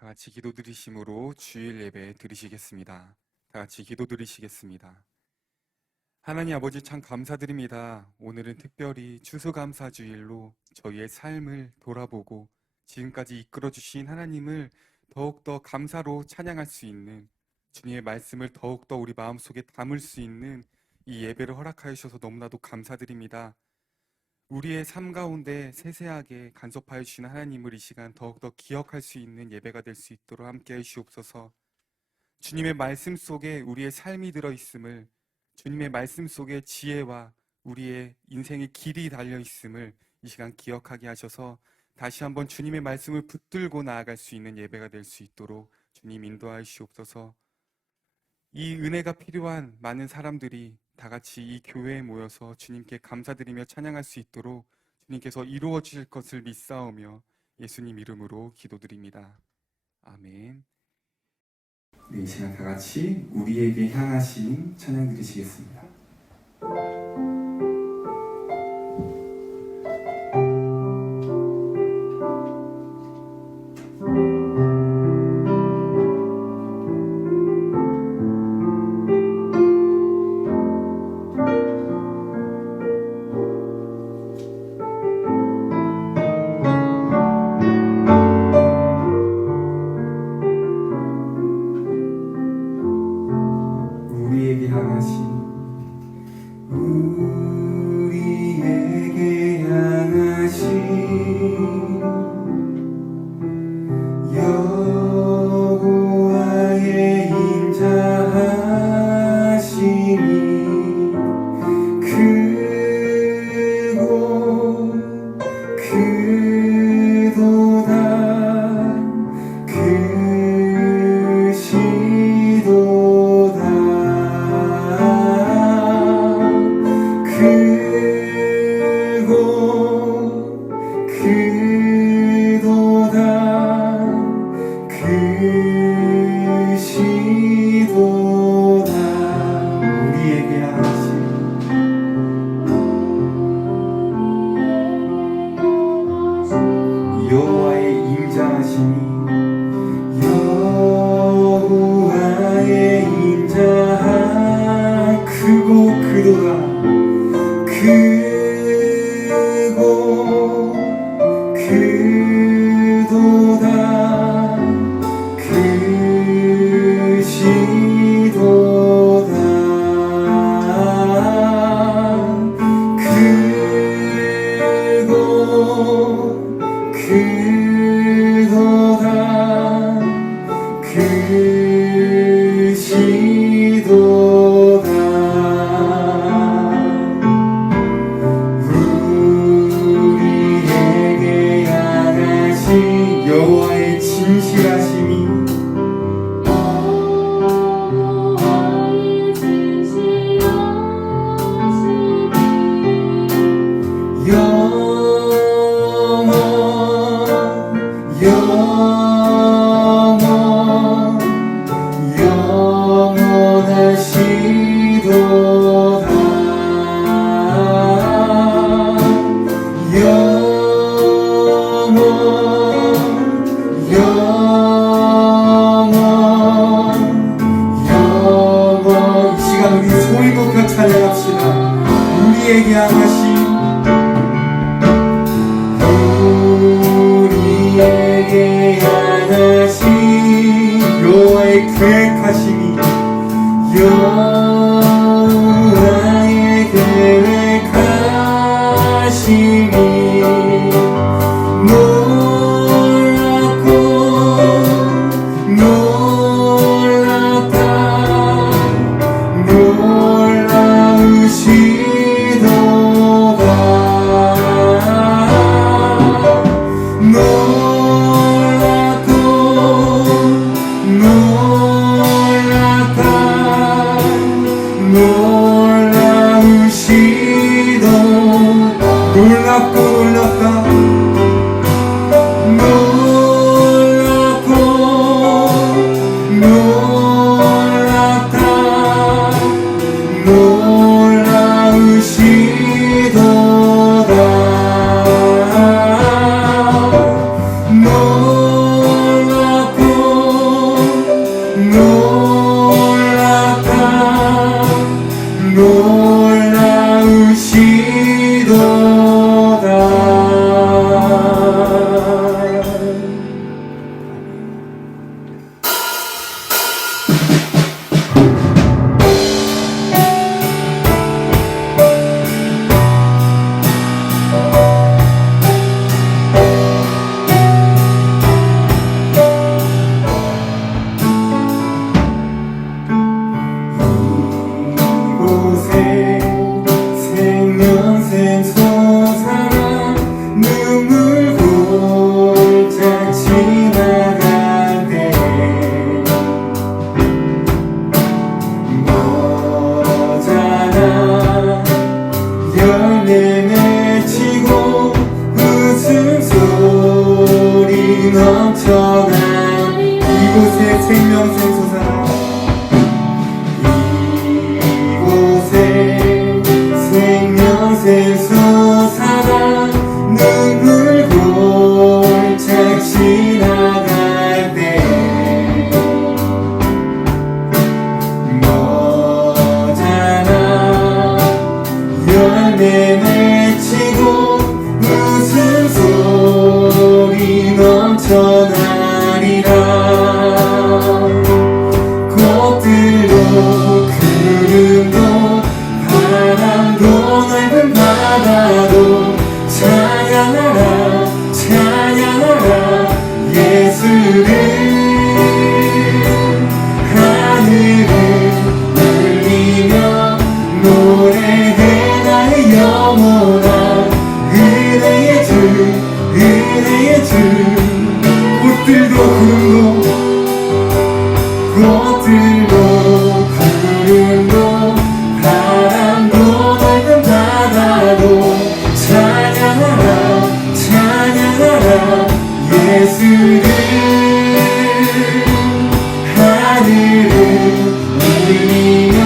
다 같이 기도 드리심으로 주일 예배 드리시겠습니다. 다 같이 기도 드리시겠습니다. 하나님 아버지 참 감사드립니다. 오늘은 특별히 추수감사주일로 저희의 삶을 돌아보고 지금까지 이끌어주신 하나님을 더욱더 감사로 찬양할 수 있는, 주님의 말씀을 더욱더 우리 마음속에 담을 수 있는 이 예배를 허락하여 주셔서 너무나도 감사드립니다. 우리의 삶 가운데 세세하게 간섭하여 주신 하나님을 이 시간 더욱더 기억할 수 있는 예배가 될 수 있도록 함께해 주옵소서. 주님의 말씀 속에 우리의 삶이 들어있음을, 주님의 말씀 속에 지혜와 우리의 인생의 길이 달려있음을 이 시간 기억하게 하셔서 다시 한번 주님의 말씀을 붙들고 나아갈 수 있는 예배가 될 수 있도록 주님 인도하여 주옵소서. 이 은혜가 필요한 많은 사람들이 다 같이 이 교회에 모여서 주님께 감사드리며 찬양할 수 있도록 주님께서 이루어 주실 것을 믿사오며 예수님 이름으로 기도드립니다. 아멘. 네, 이 시간 다 같이 우리에게 향하신 찬양 드리시겠습니다. 우리에게 향하신 여호와의 인자하심이 크고 크도다 크시도다 크고 크도다 크시도다. 우리에게 하신 여호와의 인자하심이 여호와의 인자하 크고 크도다 크고 크도다 크시도다 크고 크도다 크시도다. 우리에게 향하신 여호와의 진실하심이 이 시간 우리 소리 높여 찬양합시다. 우리에게 향하신 우리에게 향하신 여호와의 계획하심이 여호와의 계획하심이 놀랍고 놀랍다 놀라우시도다 놀랍고 놀랍다 이곳에 생명샘 솟아나 이곳에 생명샘 솟아나 눈물 골짝 지나갈 때 머잖아 열매 맺히고 웃음소리 넘쳐나리라 꽃들도 구름도 바람도 넓은 바다도 찬양하라 찬양하라 예수를 하늘을 울리며 노래해 나의 영혼아 은혜의 주 은혜의 주 꽃들도 구름도 바람도 넓은 바다도 찬양하라 찬양하라 예수를 하늘을 울리며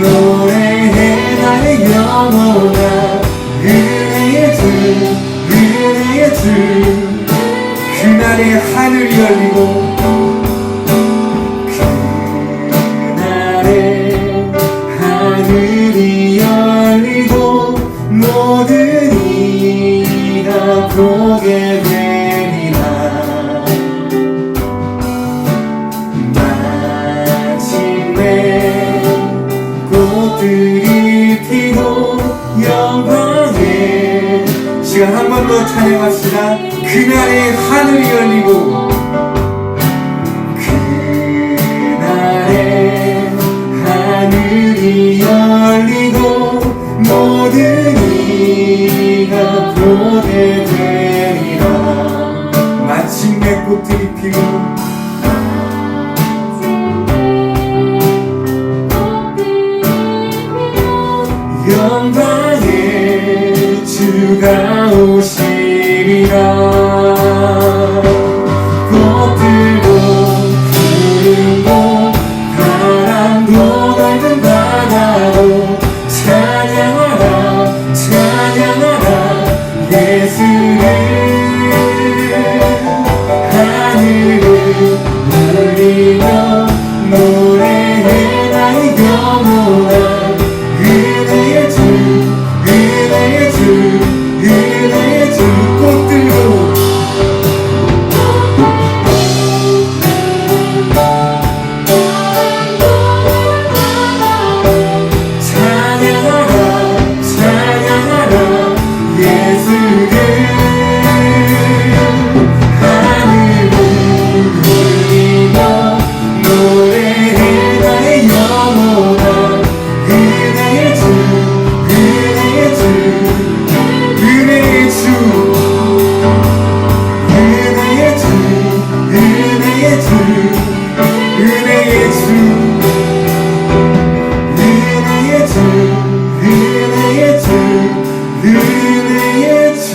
노래해 나의 영혼아 은혜의 주 은혜의 주 그날의 하늘이 열리고 그날의 하늘이 열리고 모든 이가 보게 되리라 마침내 꽃들이 피고 영광의 시간 한 번 더 찬양합시다. 그날의 하늘이 열리고 그날의 하늘이 열리고 모든 이가 보게 되리라 마침내 꽃들이 피고 영광의 주가 오시리라 꽃들도 구름도 바람도 넓은 바다도 찬양하라 찬양하라 예수를 하늘을 울리며 노래해 나의 영혼아 은혜의 주 은혜의 주 은혜의 주 꽃들도 찬양하라 찬양하라 예수를 하늘을 울리며 노래해 나의 영혼아 은혜의 주 은혜의 주 은혜의 주 은혜의 주 은혜의 주 은혜의 주 은혜의 주 은혜의 주 은혜의 주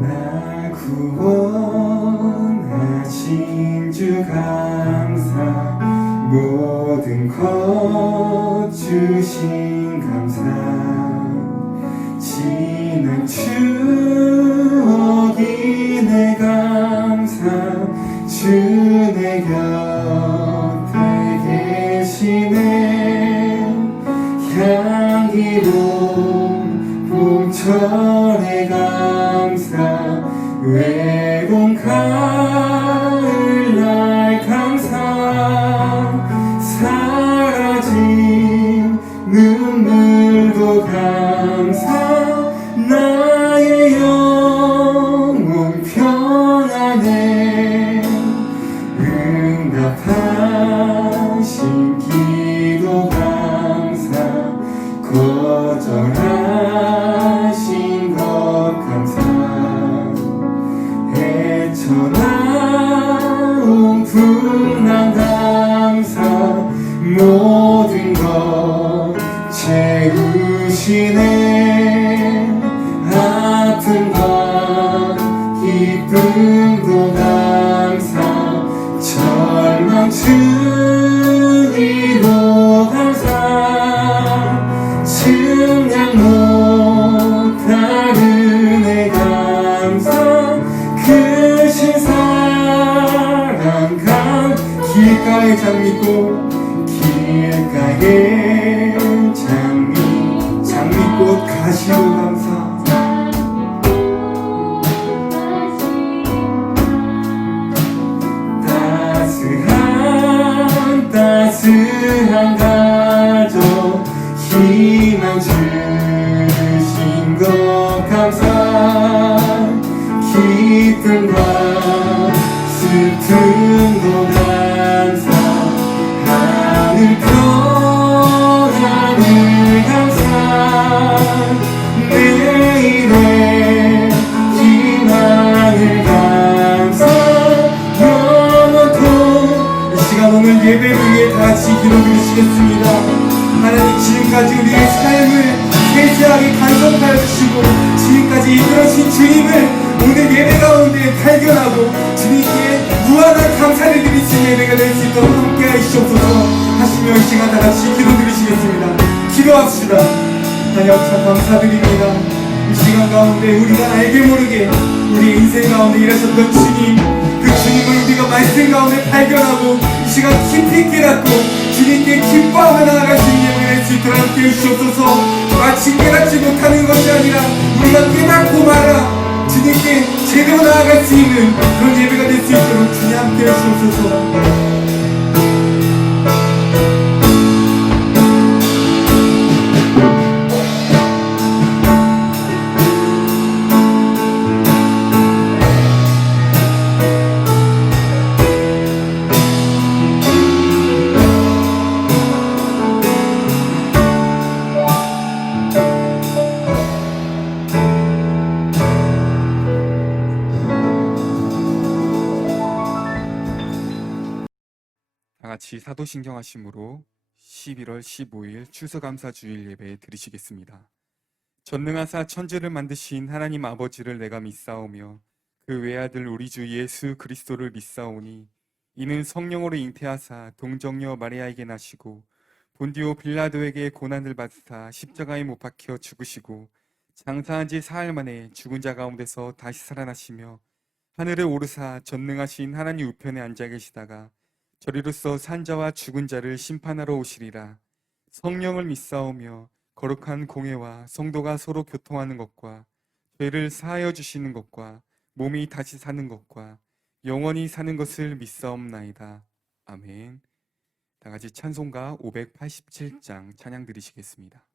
나 구원하신 주 감사 모든 것 주신 감사 지난 추억이 내 감사 주 내 곁에 계시네 향기로운 봄철의 감사 외로운 가을날 감사 사라진 눈물도 감사 나의 영혼 평안해 응답하신 기도 감사 거절하신 것 당신의 아픔과 기쁨도 감사 절망 주니도 감사 증량 못할 은혜 감사 크신 사랑 감 길가의 장미꽃 길가의 장미꽃 가시로 감사 따스한 가족 희망 주신 것 감사 기쁨과 슬픔도 감사 하늘 평안을 감사 내일의 희망을 감사 영원토 이 시간 오늘 예배를 위해 다같이 기도드리시겠습니다. 하나님 지금까지 우리의 삶을 세세하게 간섭하여 주시고 지금까지 이끌어주신 주님을 오늘 예배 가운데 발견하고 주님께 무한한 감사를 드리신 예배가 될 수 있도록 함께 하시옵소서 하시며 이 시간 다같이 기도드리시겠습니다. 기도합시다. 하나님 참 감사드립니다. 이 시간 가운데 우리가 알게 모르게 우리 인생 가운데 일하셨던 주님 그 주님을 우리가 말씀 가운데 발견하고 이 시간 깊이 깨닫고 주님께 기뻐하며 나아갈 수 있는 예배가 될 수 있도록 함께 해주시옵소서. 마치 깨닫지 못하는 것이 아니라 우리가 깨닫고 말아 주님께 제대로 나아갈 수 있는 그런 예배가 될 수 있도록 주님 함께 해주시옵소서. 같이 사도신경 하심으로 11월 15일 추수감사주일 예배 드리시겠습니다. 전능하사 천지를 만드신 하나님 아버지를 내가 믿사오며 그 외아들 우리 주 예수 그리스도를 믿사오니 이는 성령으로 잉태하사 동정녀 마리아에게 나시고 본디오 빌라도에게 고난을 받으사 십자가에 못 박혀 죽으시고 장사한 지 사흘 만에 죽은 자 가운데서 다시 살아나시며 하늘에 오르사 전능하신 하나님 우편에 앉아 계시다가 저리로서 산자와 죽은 자를 심판하러 오시리라. 성령을 믿사오며 거룩한 공회와 성도가 서로 교통하는 것과 죄를 사하여 주시는 것과 몸이 다시 사는 것과 영원히 사는 것을 믿사옵나이다. 아멘. 다 같이 찬송가 587장 찬양 드리시겠습니다.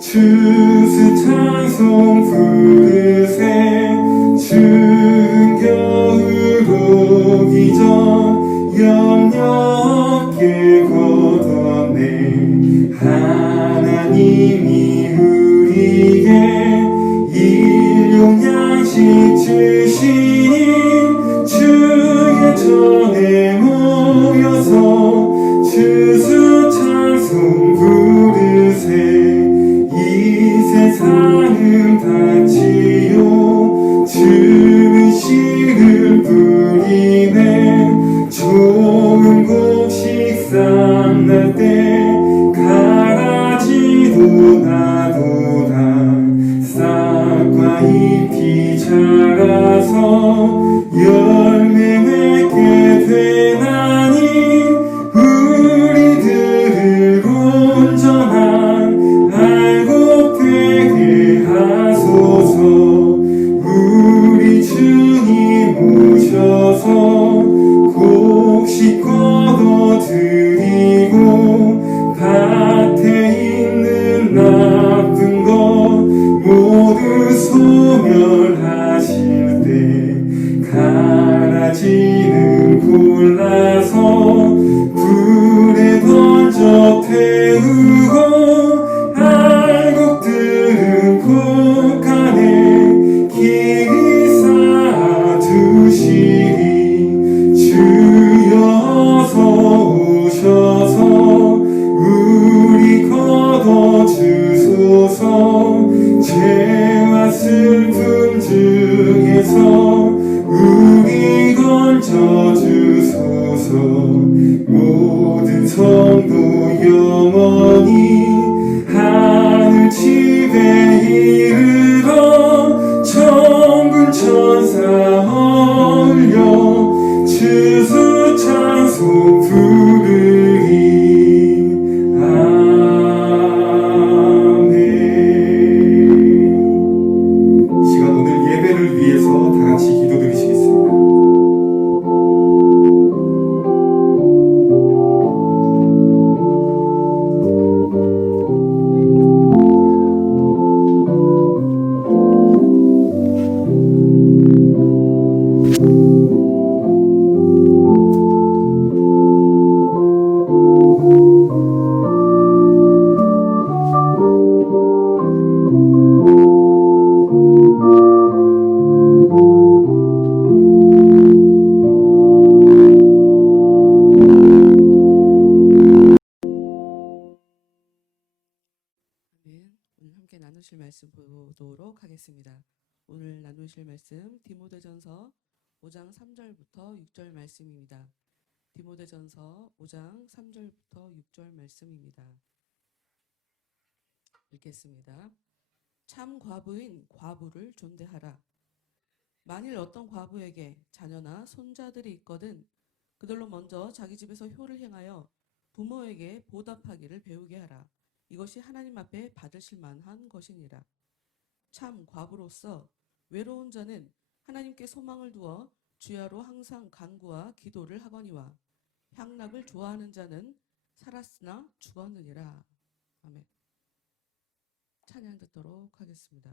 추수 찬송 부르세 추운 겨울 오기 전 영역에 걷어내 하나님이 우리에게 일용 양식 주시니 주의 전에 모여서 추수 찬송 부르세 세상은 다치요 주는 씨를 뿌리네 좋은 곡 식상 날 때 가라지도 나도다 싹과 잎이 자라 함께 나누실 말씀 보도록 하겠습니다. 오늘 나누실 말씀 디모데전서 5장 3절부터 6절 말씀입니다. 디모데전서 5장 3절부터 6절 말씀입니다. 읽겠습니다. 참 과부인 과부를 존대하라. 만일 어떤 과부에게 자녀나 손자들이 있거든 그들로 먼저 자기 집에서 효를 행하여 부모에게 보답하기를 배우게 하라. 이것이 하나님 앞에 받으실 만한 것이니라. 참 과부로서 외로운 자는 하나님께 소망을 두어 주야로 항상 간구와 기도를 하거니와 향락을 좋아하는 자는 살았으나 죽었느니라. 아멘. 찬양 듣도록 하겠습니다.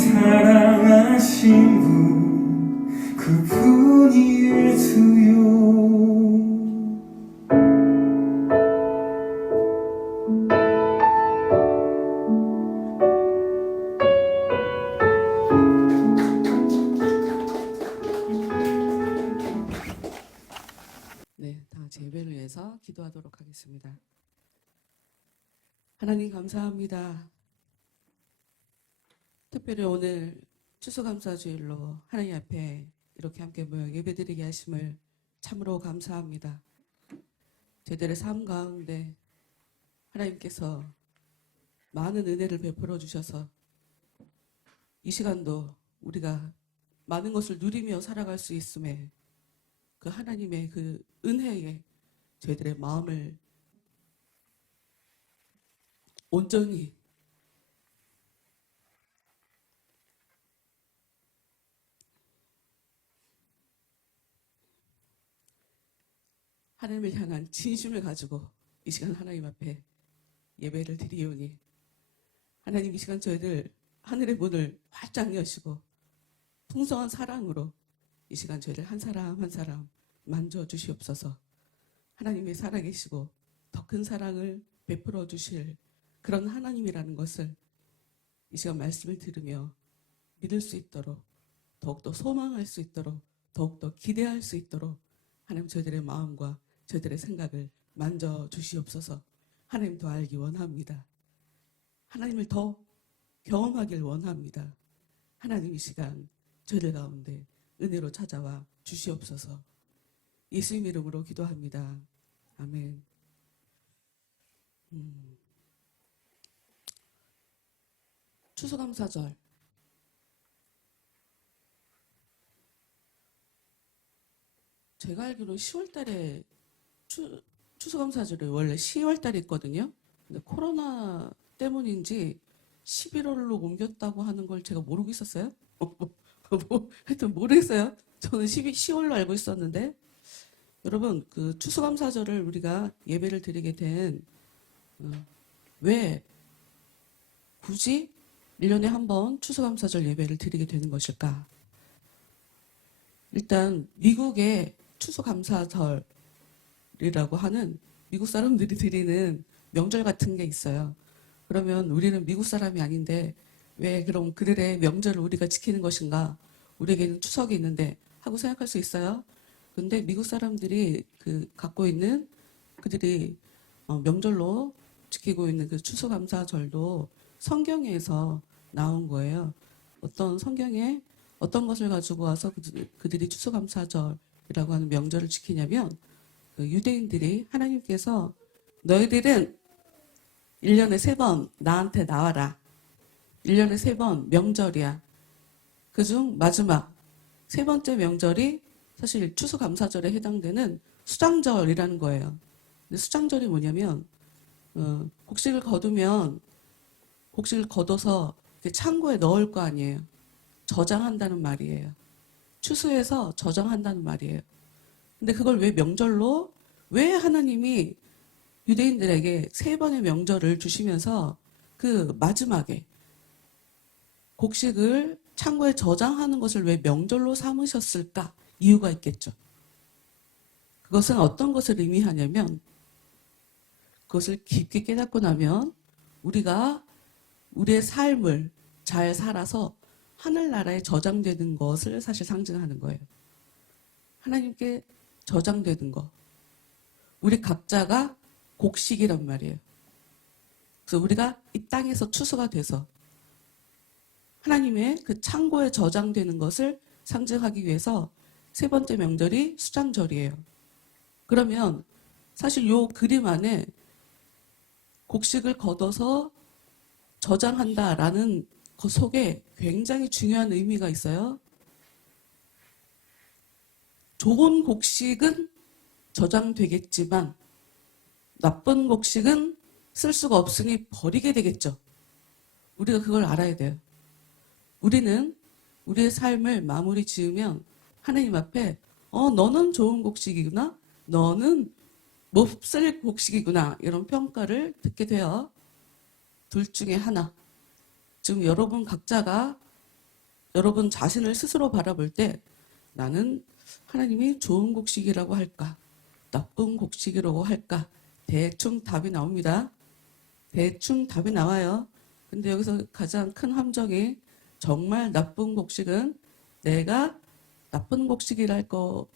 사랑하신 분 그분이 예수요. 같이 예배를 위해서 기도하도록 하겠습니다. 하나님 감사합니다. 특별히 오늘 추수감사주일로 하나님 앞에 이렇게 함께 모여 예배드리게 하심을 참으로 감사합니다. 저희들의 삶 가운데 하나님께서 많은 은혜를 베풀어 주셔서 이 시간도 우리가 많은 것을 누리며 살아갈 수 있음에 그 하나님의 그 은혜에 저희들의 마음을 온전히 하나님을 향한 진심을 가지고 이 시간 하나님 앞에 예배를 드리오니 하나님 이 시간 저희들 하늘의 문을 활짝 여시고 풍성한 사랑으로 이 시간 저희들 한 사람 한 사람 만져주시옵소서. 하나님이 살아계시고 더 큰 사랑을 베풀어 주실 그런 하나님이라는 것을 이 시간 말씀을 들으며 믿을 수 있도록 더욱더 소망할 수 있도록 더욱더 기대할 수 있도록 하나님 저희들의 마음과 저희들의 생각을 만져주시옵소서. 하나님 더 알기 원합니다. 하나님을 더 경험하길 원합니다. 하나님 이 시간 저희들 가운데 은혜로 찾아와 주시옵소서. 예수님 이름으로 기도합니다. 아멘. 추수감사절 제가 알기로 10월 달에 추수감사절이 원래 10월 달에 있거든요. 근데 코로나 때문인지 11월로 옮겼다고 하는 걸 제가 모르고 있었어요. 하여튼 모르겠어요. 저는 10월로 알고 있었는데 여러분 그 추수감사절을 우리가 예배를 드리게 된 왜 굳이 1년에 한 번 추수감사절 예배를 드리게 되는 것일까? 일단 미국의 추수감사절이라고 하는 미국 사람들이 드리는 명절 같은 게 있어요. 그러면 우리는 미국 사람이 아닌데 왜 그럼 그들의 명절을 우리가 지키는 것인가? 우리에게는 추석이 있는데 하고 생각할 수 있어요. 근데 미국 사람들이 갖고 있는 그들이 명절로 지키고 있는 그 추수감사절도 성경에서 나온 거예요. 어떤 성경에 어떤 것을 가지고 와서 그들이 추수감사절이라고 하는 명절을 지키냐면 그 유대인들이 하나님께서 너희들은 1년에 3번 나한테 나와라. 1년에 3번 명절이야. 그중 마지막 3번째 명절이 사실 추수감사절에 해당되는 수장절이라는 거예요. 근데 수장절이 뭐냐면 곡식을 거두면 곡식을 걷어서 창고에 넣을 거 아니에요. 저장한다는 말이에요. 추수해서 저장한다는 말이에요. 근데 그걸 왜 명절로 왜 하나님이 유대인들에게 3번의 명절을 주시면서 그 마지막에 곡식을 창고에 저장하는 것을 왜 명절로 삼으셨을까? 이유가 있겠죠. 그것은 어떤 것을 의미하냐면 그것을 깊게 깨닫고 나면 우리가 우리의 삶을 잘 살아서 하늘나라에 저장되는 것을 사실 상징하는 거예요. 하나님께 저장되는 것. 우리 각자가 곡식이란 말이에요. 그래서 우리가 이 땅에서 추수가 돼서 하나님의 그 창고에 저장되는 것을 상징하기 위해서 3번째 명절이 수장절이에요. 그러면 사실 요 그림 안에 곡식을 걷어서 저장한다라는 그 속에 굉장히 중요한 의미가 있어요. 좋은 곡식은 저장되겠지만 나쁜 곡식은 쓸 수가 없으니 버리게 되겠죠. 우리가 그걸 알아야 돼요. 우리는 우리의 삶을 마무리 지으면 하나님 앞에 너는 좋은 곡식이구나. 너는 몹쓸 곡식이구나. 이런 평가를 듣게 돼요. 둘 중에 하나. 지금 여러분 각자가 여러분 자신을 스스로 바라볼 때 나는 하나님이 좋은 곡식이라고 할까? 나쁜 곡식이라고 할까? 대충 답이 나옵니다. 대충 답이 나와요. 근데 여기서 가장 큰 함정이 정말 나쁜 곡식은 내가 나쁜 곡식이랄 거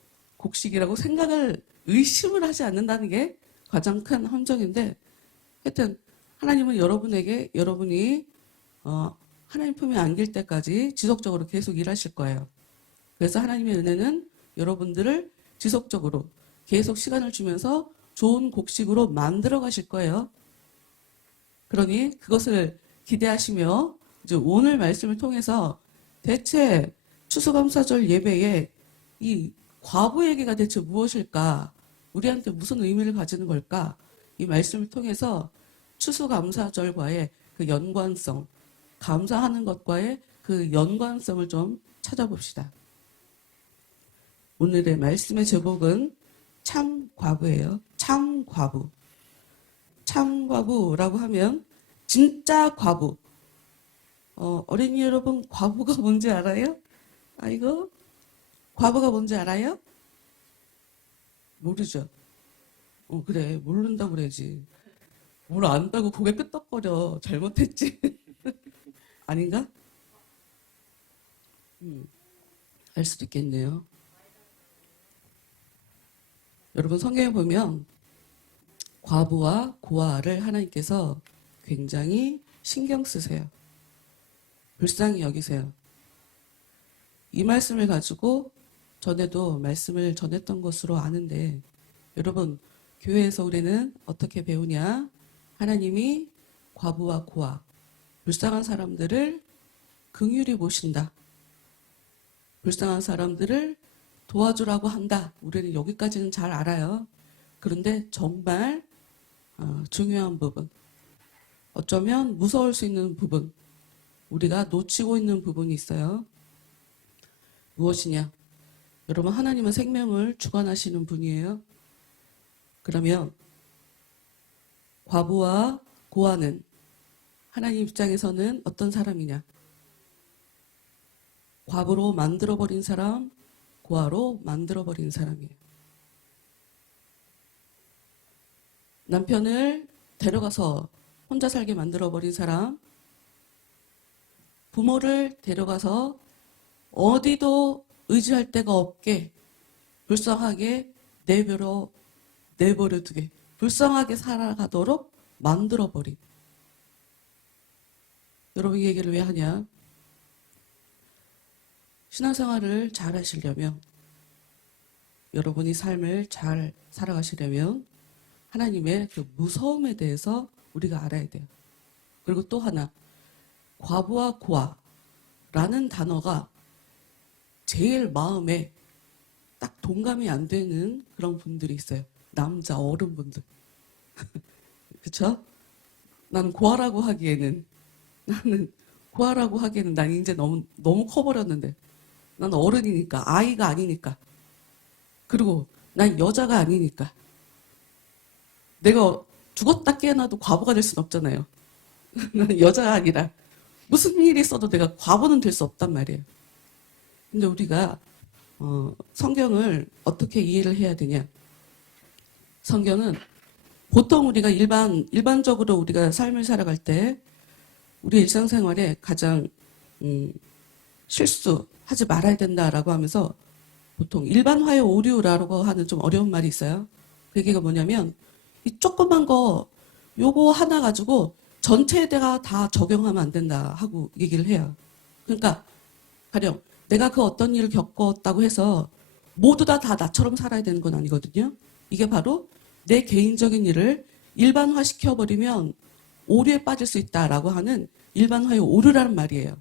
곡식이라고 생각을 의심을 하지 않는다는 게 가장 큰 함정인데 하여튼 하나님은 여러분에게 여러분이 하나님 품에 안길 때까지 지속적으로 계속 일하실 거예요. 그래서 하나님의 은혜는 여러분들을 지속적으로 계속 시간을 주면서 좋은 곡식으로 만들어 가실 거예요. 그러니 그것을 기대하시며 이제 오늘 말씀을 통해서 대체 추수감사절 예배에 이 과부 얘기가 대체 무엇일까? 우리한테 무슨 의미를 가지는 걸까? 이 말씀을 통해서 추수감사절과의 그 연관성, 감사하는 것과의 그 연관성을 좀 찾아봅시다. 오늘의 말씀의 제목은 참 과부예요. 참 과부. 참 과부라고 하면 진짜 과부. 어린이 여러분, 과부가 뭔지 알아요? 아이고, 과부가 뭔지 알아요? 모르죠? 그래, 모른다고 그래야지. 뭘 안다고 고개 끄덕거려. 잘못했지. 아닌가? 알 수도 있겠네요. 여러분 성경에 보면 과부와 고아를 하나님께서 굉장히 신경 쓰세요. 불쌍히 여기세요. 이 말씀을 가지고 전에도 말씀을 전했던 것으로 아는데 여러분 교회에서 우리는 어떻게 배우냐? 하나님이 과부와 고아, 불쌍한 사람들을 긍휼히 보신다. 불쌍한 사람들을 도와주라고 한다. 우리는 여기까지는 잘 알아요. 그런데 정말 중요한 부분, 어쩌면 무서울 수 있는 부분, 우리가 놓치고 있는 부분이 있어요. 무엇이냐? 여러분 하나님은 생명을 주관하시는 분이에요. 그러면 과부와 고아는 하나님 입장에서는 어떤 사람이냐? 과부로 만들어버린 사람, 고아로 만들어버린 사람이에요. 남편을 데려가서 혼자 살게 만들어버린 사람, 부모를 데려가서 어디도 의지할 데가 없게 불쌍하게 내버려 두게 불쌍하게 살아가도록 만들어버린. 여러분 이 얘기를 왜 하냐? 신앙생활을 잘 하시려면, 여러분이 삶을 잘 살아가시려면 하나님의 그 무서움에 대해서 우리가 알아야 돼요. 그리고 또 하나, 과부와 고아라는 단어가 제일 마음에 딱 동감이 안 되는 그런 분들이 있어요. 남자 어른분들. 그쵸? 나는 고아라고 하기에는 난 이제 너무 커버렸는데 난 어른이니까, 아이가 아니니까, 그리고 난 여자가 아니니까 내가 죽었다 깨어나도 과부가 될 순 없잖아요. 나는 여자가 아니라 무슨 일이 있어도 내가 과부는 될 수 없단 말이에요. 근데 우리가 성경을 어떻게 이해를 해야 되냐? 성경은 보통 우리가 일반적으로 우리가 삶을 살아갈 때 우리 일상생활에 가장 실수하지 말아야 된다라고 하면서 보통 일반화의 오류라고 하는 좀 어려운 말이 있어요. 그 얘기가 뭐냐면 이 조그만 거 요거 하나 가지고 전체에다가 다 적용하면 안 된다 하고 얘기를 해요. 그러니까 가령 내가 그 어떤 일을 겪었다고 해서 모두 다 나처럼 살아야 되는 건 아니거든요. 이게 바로 내 개인적인 일을 일반화시켜버리면 오류에 빠질 수 있다라고 하는 일반화의 오류라는 말이에요.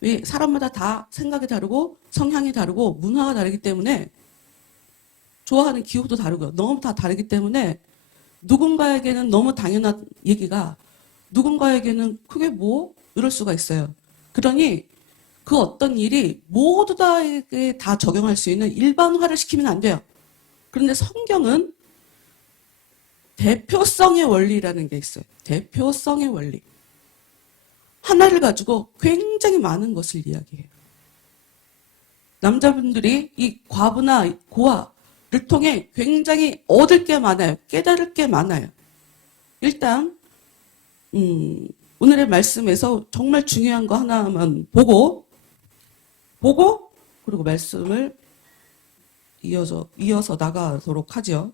왜 사람마다 다 생각이 다르고 성향이 다르고 문화가 다르기 때문에 좋아하는 기호도 다르고 너무 다 다르기 때문에 누군가에게는 너무 당연한 얘기가 누군가에게는 그게 뭐? 이럴 수가 있어요. 그러니 그 어떤 일이 모두 다에게 다 적용할 수 있는 일반화를 시키면 안 돼요. 그런데 성경은 대표성의 원리라는 게 있어요. 대표성의 원리. 하나를 가지고 굉장히 많은 것을 이야기해요. 남자분들이 이 과부나 고아를 통해 굉장히 얻을 게 많아요. 깨달을 게 많아요. 일단 오늘의 말씀에서 정말 중요한 거 하나만 보고 그리고 말씀을 이어서 나가도록 하죠.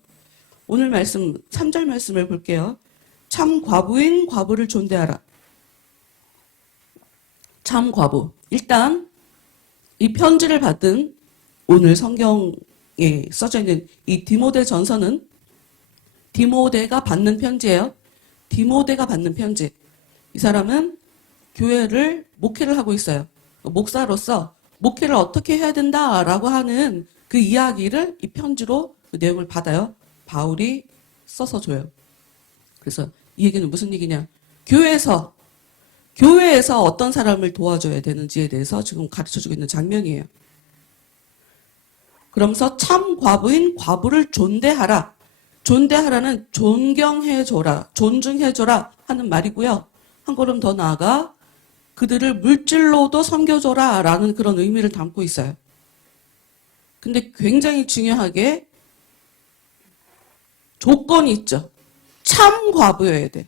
오늘 말씀 3절 말씀을 볼게요. 참 과부인 과부를 존대하라. 참 과부. 일단 이 편지를 받은 오늘 성경에 써져 있는 이 디모데 전서는 디모데가 받는 편지예요. 디모데가 받는 편지. 이 사람은 교회를 목회를 하고 있어요. 목사로서 목회를 어떻게 해야 된다라고 하는 그 이야기를 이 편지로 그 내용을 받아요. 바울이 써서 줘요. 그래서 이 얘기는 무슨 얘기냐? 교회에서 어떤 사람을 도와줘야 되는지에 대해서 지금 가르쳐주고 있는 장면이에요. 그러면서 참 과부인 과부를 존대하라. 존대하라는 존경해줘라, 존중해줘라 하는 말이고요. 한 걸음 더 나아가 그들을 물질로도 섬겨줘라 라는 그런 의미를 담고 있어요. 근데 굉장히 중요하게 조건이 있죠. 참 과부여야 돼.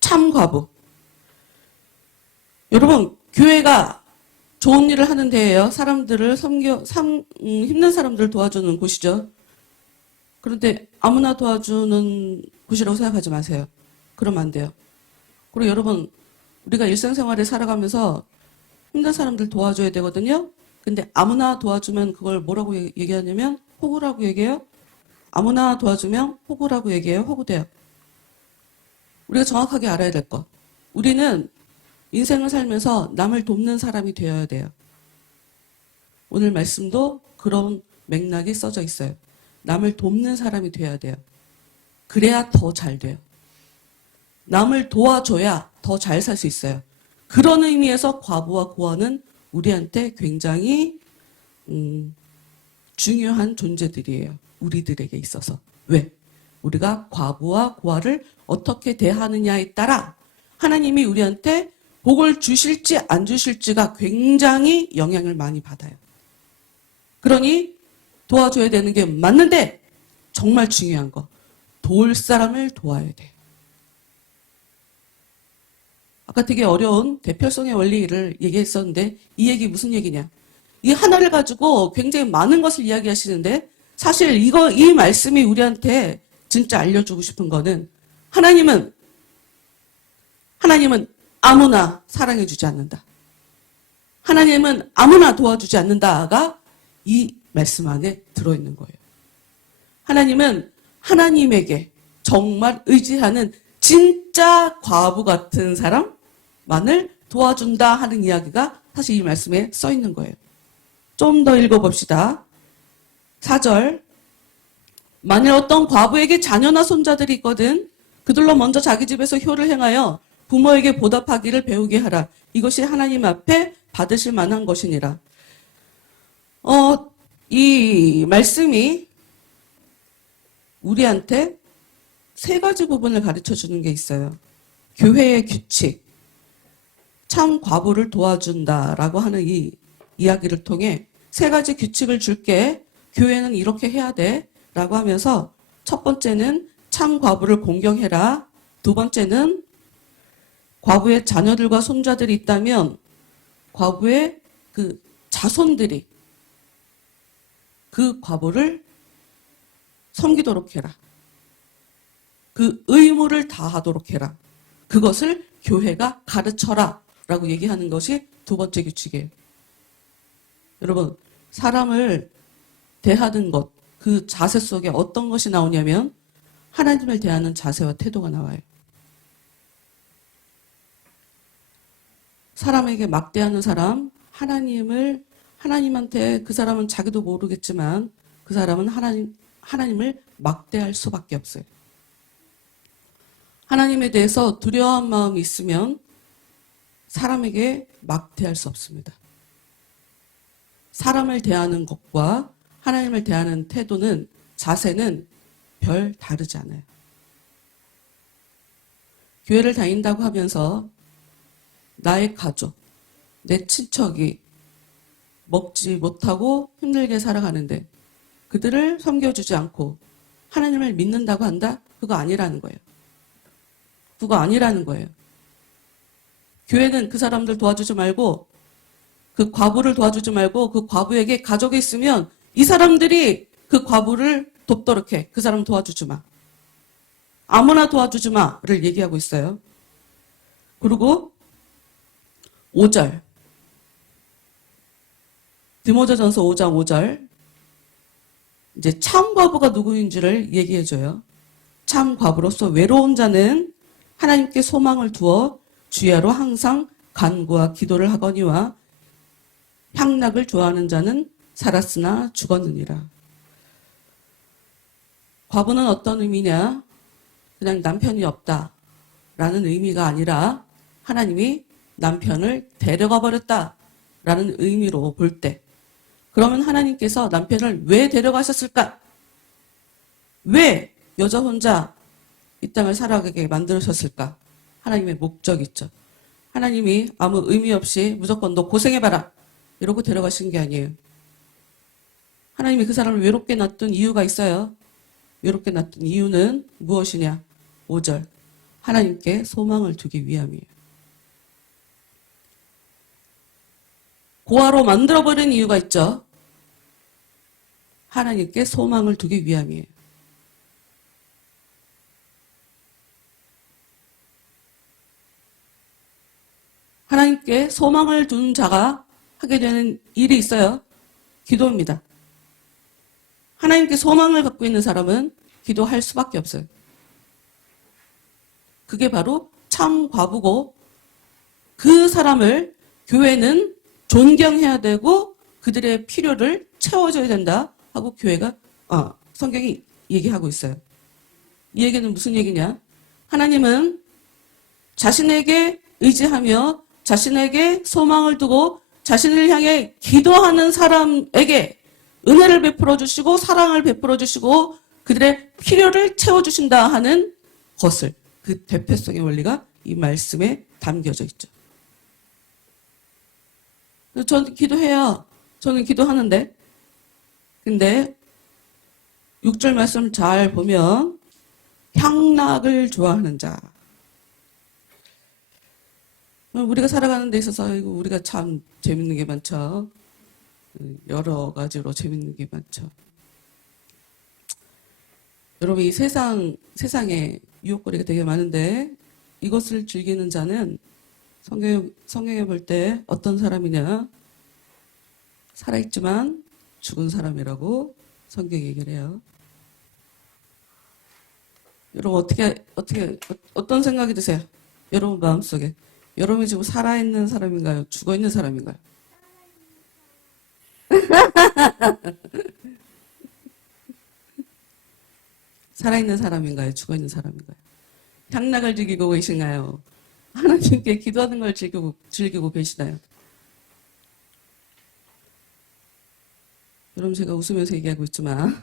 참 과부. 여러분, 교회가 좋은 일을 하는 데예요. 사람들을 힘든 사람들을 도와주는 곳이죠. 그런데 아무나 도와주는 곳이라고 생각하지 마세요. 그러면 안 돼요. 그리고 여러분, 우리가 일상생활에 살아가면서 힘든 사람들 도와줘야 되거든요. 근데 아무나 도와주면 그걸 뭐라고 얘기하냐면 호구라고 얘기해요. 아무나 도와주면 호구라고 얘기해요. 호구돼요. 우리가 정확하게 알아야 될 것. 우리는 인생을 살면서 남을 돕는 사람이 되어야 돼요. 오늘 말씀도 그런 맥락이 써져 있어요. 남을 돕는 사람이 되어야 돼요. 그래야 더 잘 돼요. 남을 도와줘야 더 잘 살 수 있어요. 그런 의미에서 과부와 고아는 우리한테 굉장히 중요한 존재들이에요. 우리들에게 있어서. 왜? 우리가 과부와 고아를 어떻게 대하느냐에 따라 하나님이 우리한테 복을 주실지 안 주실지가 굉장히 영향을 많이 받아요. 그러니 도와줘야 되는 게 맞는데 정말 중요한 거. 도울 사람을 도와야 돼. 아까 되게 어려운 대표성의 원리를 얘기했었는데 이 얘기 무슨 얘기냐? 이 하나를 가지고 굉장히 많은 것을 이야기하시는데 사실 이 말씀이 우리한테 진짜 알려주고 싶은 거는 하나님은 아무나 사랑해주지 않는다. 하나님은 아무나 도와주지 않는다가 이 말씀 안에 들어있는 거예요. 하나님은 하나님에게 정말 의지하는 진짜 과부 같은 사람만을 도와준다 하는 이야기가 사실 이 말씀에 써 있는 거예요. 좀 더 읽어봅시다. 4절. 만일 어떤 과부에게 자녀나 손자들이 있거든 그들로 먼저 자기 집에서 효를 행하여 부모에게 보답하기를 배우게 하라. 이것이 하나님 앞에 받으실 만한 것이니라. 이 말씀이 우리한테 세 가지 부분을 가르쳐 주는 게 있어요. 교회의 규칙, 참 과부를 도와준다라고 하는 이 이야기를 통해 세 가지 규칙을 줄게. 교회는 이렇게 해야 돼 라고 하면서 첫 번째는 참 과부를 공경해라. 두 번째는 과부의 자녀들과 손자들이 있다면 과부의 그 자손들이 그 과부를 섬기도록 해라. 그 의무를 다하도록 해라. 그것을 교회가 가르쳐라 라고 얘기하는 것이 두 번째 규칙이에요. 여러분, 사람을 대하는 것, 그 자세 속에 어떤 것이 나오냐면 하나님을 대하는 자세와 태도가 나와요. 사람에게 막대하는 사람, 하나님한테 그 사람은 자기도 모르겠지만 그 사람은 하나님을 막대할 수밖에 없어요. 하나님에 대해서 두려워한 마음이 있으면 사람에게 막대할 수 없습니다. 사람을 대하는 것과 하나님을 대하는 태도는, 자세는 별 다르지 않아요. 교회를 다닌다고 하면서 나의 가족, 내 친척이 먹지 못하고 힘들게 살아가는데 그들을 섬겨주지 않고 하나님을 믿는다고 한다? 그거 아니라는 거예요. 그거 아니라는 거예요. 교회는 그 사람들 도와주지 말고 그 과부를 도와주지 말고 그 과부에게 가족이 있으면 이 사람들이 그 과부를 돕도록 해. 그 사람 도와주지 마. 아무나 도와주지 마를 얘기하고 있어요. 그리고 5절. 디모데전서 5장 5절. 이제 참 과부가 누구인지를 얘기해줘요. 참 과부로서 외로운 자는 하나님께 소망을 두어 주야로 항상 간구와 기도를 하거니와 향락을 좋아하는 자는 살았으나 죽었느니라. 과부는 어떤 의미냐? 그냥 남편이 없다라는 의미가 아니라 하나님이 남편을 데려가 버렸다라는 의미로 볼 때, 그러면 하나님께서 남편을 왜 데려가셨을까? 왜 여자 혼자 이 땅을 살아가게 만들으셨을까? 하나님의 목적이 있죠. 하나님이 아무 의미 없이 무조건 너 고생해봐라 이러고 데려가신 게 아니에요. 하나님이 그 사람을 외롭게 놔둔 이유가 있어요. 외롭게 놔둔 이유는 무엇이냐? 5절. 하나님께 소망을 두기 위함이에요. 고아로 만들어버린 이유가 있죠. 하나님께 소망을 두기 위함이에요. 하나님께 소망을 둔 자가 하게 되는 일이 있어요. 기도입니다. 하나님께 소망을 갖고 있는 사람은 기도할 수밖에 없어요. 그게 바로 참 과부고, 그 사람을 교회는 존경해야 되고 그들의 필요를 채워줘야 된다 하고 교회가 성경이 얘기하고 있어요. 이 얘기는 무슨 얘기냐? 하나님은 자신에게 의지하며 자신에게 소망을 두고 자신을 향해 기도하는 사람에게 은혜를 베풀어 주시고 사랑을 베풀어 주시고 그들의 필요를 채워주신다 하는 것을, 그 대표성의 원리가 이 말씀에 담겨져 있죠. 저는 기도해요. 저는 기도하는데, 근데 6절 말씀 잘 보면 향락을 좋아하는 자. 우리가 살아가는 데 있어서 우리가 참 재밌는 게 많죠. 여러 가지로 재밌는 게 많죠. 여러분, 이 세상에 유혹거리가 되게 많은데 이것을 즐기는 자는 성경에 볼 때 어떤 사람이냐? 살아있지만 죽은 사람이라고 성경이 얘기를 해요. 여러분 어떤 생각이 드세요? 여러분 마음속에. 여러분이 지금 살아있는 사람인가요? 죽어있는 사람인가요? 살아있는 사람인가요? 죽어있는 사람인가요? 향락을 즐기고 계신가요? 하나님께 기도하는 걸 즐기고 계시나요? 여러분, 제가 웃으면서 얘기하고 있지만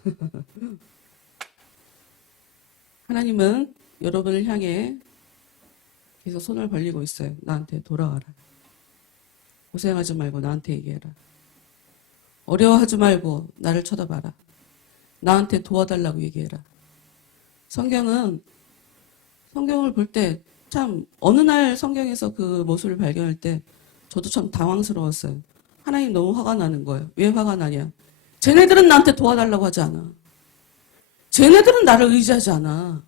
하나님은 여러분을 향해 계속 손을 벌리고 있어요. 나한테 돌아와라. 고생하지 말고 나한테 얘기해라. 어려워하지 말고 나를 쳐다봐라. 나한테 도와달라고 얘기해라. 성경을 볼 때 참 어느 날 성경에서 그 모습을 발견할 때 저도 참 당황스러웠어요. 하나님 너무 화가 나는 거예요. 왜 화가 나냐? 쟤네들은 나한테 도와달라고 하지 않아. 쟤네들은 나를 의지하지 않아.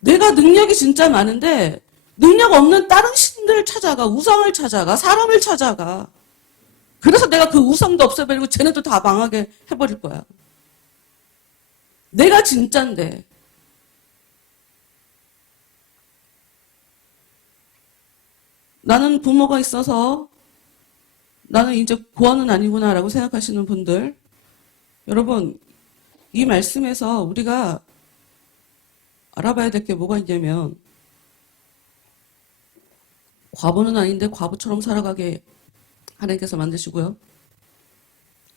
내가 능력이 진짜 많은데 능력 없는 다른 신들을 찾아가, 우상을 찾아가, 사람을 찾아가. 그래서 내가 그 우상도 없애버리고 쟤네도 다 망하게 해버릴 거야. 내가 진짠데. 나는 부모가 있어서 나는 이제 고아는 아니구나라고 생각하시는 분들, 여러분, 이 말씀에서 우리가 알아봐야 될 게 뭐가 있냐면, 과부는 아닌데 과부처럼 살아가게 하나님께서 만드시고요.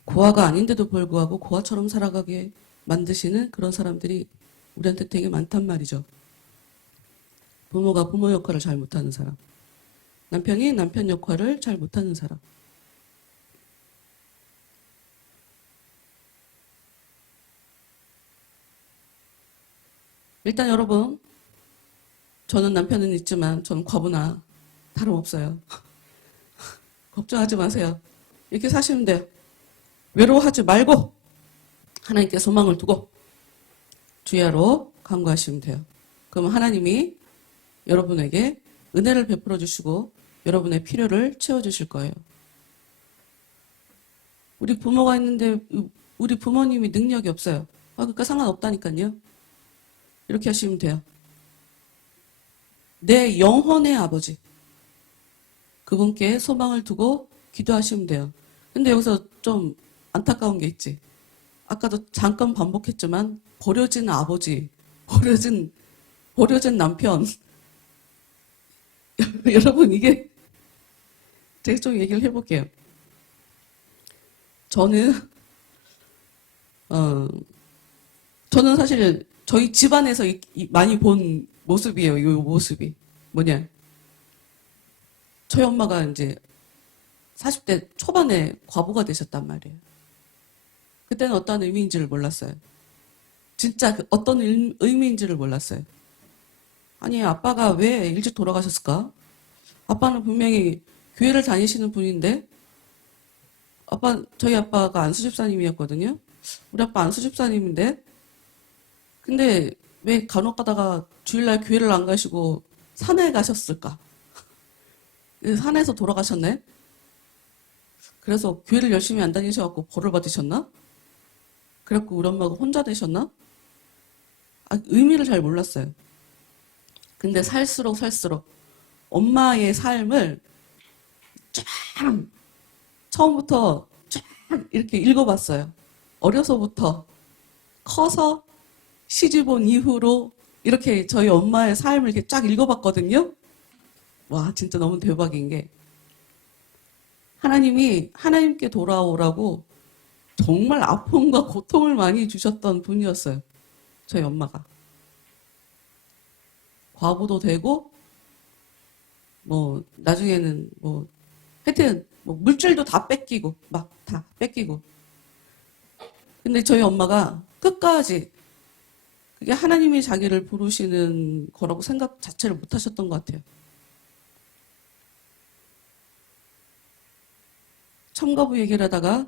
고아가 아닌데도 불구하고 고아처럼 살아가게 만드시는 그런 사람들이 우리한테 되게 많단 말이죠. 부모가 부모 역할을 잘 못하는 사람, 남편이 남편 역할을 잘 못하는 사람. 일단 여러분, 저는 남편은 있지만 저는 과부나 다름없어요. 걱정하지 마세요. 이렇게 사시면 돼요. 외로워하지 말고 하나님께 소망을 두고 주야로 간구하시면 돼요. 그러면 하나님이 여러분에게 은혜를 베풀어 주시고 여러분의 필요를 채워주실 거예요. 우리 부모가 있는데 우리 부모님이 능력이 없어요. 그러니까 상관없다니까요. 이렇게 하시면 돼요. 내 영혼의 아버지, 그분께 소망을 두고 기도하시면 돼요. 근데 여기서 좀 안타까운 게 있지. 아까도 잠깐 반복했지만 버려진 아버지, 버려진 남편. 여러분, 이게 제가 좀 얘기를 해볼게요. 저는 사실 저희 집안에서 많이 본 모습이에요. 이 모습이 뭐냐? 저희 엄마가 이제 40대 초반에 과부가 되셨단 말이에요. 그때는 어떤 의미인지를 몰랐어요. 진짜 어떤 의미인지를 몰랐어요. 아니, 아빠가 왜 일찍 돌아가셨을까? 아빠는 분명히 교회를 다니시는 분인데, 저희 아빠가 안수집사님이었거든요. 우리 아빠 안수집사님인데, 근데 왜 간혹 가다가 주일날 교회를 안 가시고 산에 가셨을까? 산에서 돌아가셨네? 그래서 교회를 열심히 안 다니셔갖고 벌을 받으셨나? 그래갖고 우리 엄마가 혼자 되셨나? 의미를 잘 몰랐어요. 근데 살수록 엄마의 삶을 쫙 처음부터 쫙 이렇게 읽어봤어요. 어려서부터 커서 시집 온 이후로 이렇게 저희 엄마의 삶을 이렇게 쫙 읽어봤거든요. 와, 진짜 너무 대박인 게 하나님이 하나님께 돌아오라고 정말 아픔과 고통을 많이 주셨던 분이었어요. 저희 엄마가. 과부도 되고 나중에는 하여튼 물질도 다 뺏기고 막 다 뺏기고. 근데 저희 엄마가 끝까지 그게 하나님이 자기를 부르시는 거라고 생각 자체를 못 하셨던 것 같아요. 참가부 얘기를 하다가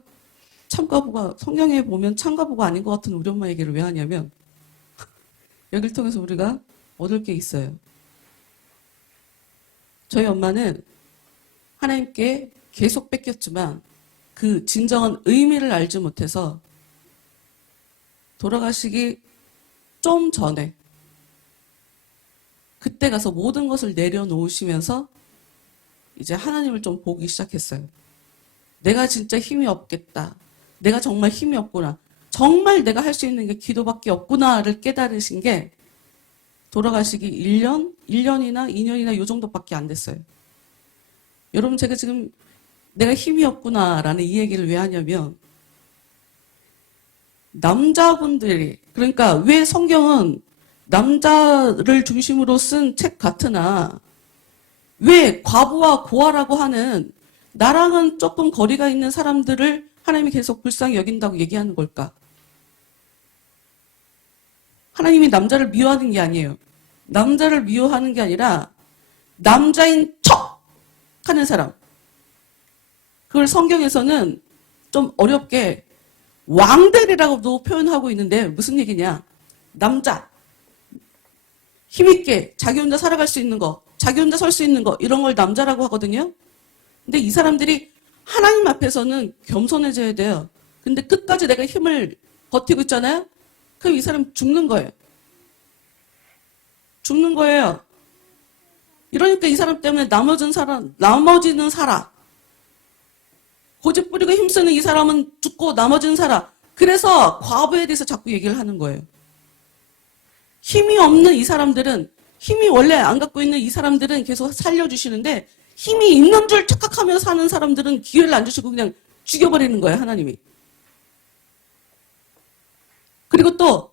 참가부가 성경에 보면 참가부가 아닌 것 같은 우리 엄마 얘기를 왜 하냐면 여기를 통해서 우리가 얻을 게 있어요. 저희 엄마는 하나님께 계속 뺏겼지만 그 진정한 의미를 알지 못해서 돌아가시기 좀 전에 그때 가서 모든 것을 내려놓으시면서 이제 하나님을 좀 보기 시작했어요. 내가 진짜 힘이 없겠다. 내가 정말 힘이 없구나. 정말 내가 할 수 있는 게 기도밖에 없구나를 깨달으신 게 돌아가시기 1년이나 2년이나 요 정도밖에 안 됐어요. 여러분, 제가 지금 내가 힘이 없구나라는 이 얘기를 왜 하냐면 남자분들이, 그러니까 왜 성경은 남자를 중심으로 쓴 책 같으나 왜 과부와 고아라고 하는 나랑은 조금 거리가 있는 사람들을 하나님이 계속 불쌍히 여긴다고 얘기하는 걸까? 하나님이 남자를 미워하는 게 아니에요. 남자를 미워하는 게 아니라 남자인 척 하는 사람. 그걸 성경에서는 좀 어렵게 왕들이라고도 표현하고 있는데 무슨 얘기냐? 남자. 힘있게 자기 혼자 살아갈 수 있는 거, 자기 혼자 설 수 있는 거, 이런 걸 남자라고 하거든요. 근데 이 사람들이 하나님 앞에서는 겸손해져야 돼요. 근데 끝까지 내가 힘을 버티고 있잖아요? 그럼 이 사람 죽는 거예요. 죽는 거예요. 이러니까 이 사람 때문에 나머지는 살아. 고집 부리고 힘쓰는 이 사람은 죽고 나머지는 살아. 그래서 과부에 대해서 자꾸 얘기를 하는 거예요. 힘이 없는 이 사람들은, 힘이 원래 안 갖고 있는 이 사람들은 계속 살려주시는데 힘이 있는 줄 착각하며 사는 사람들은 기회를 안 주시고 그냥 죽여버리는 거예요, 하나님이. 그리고 또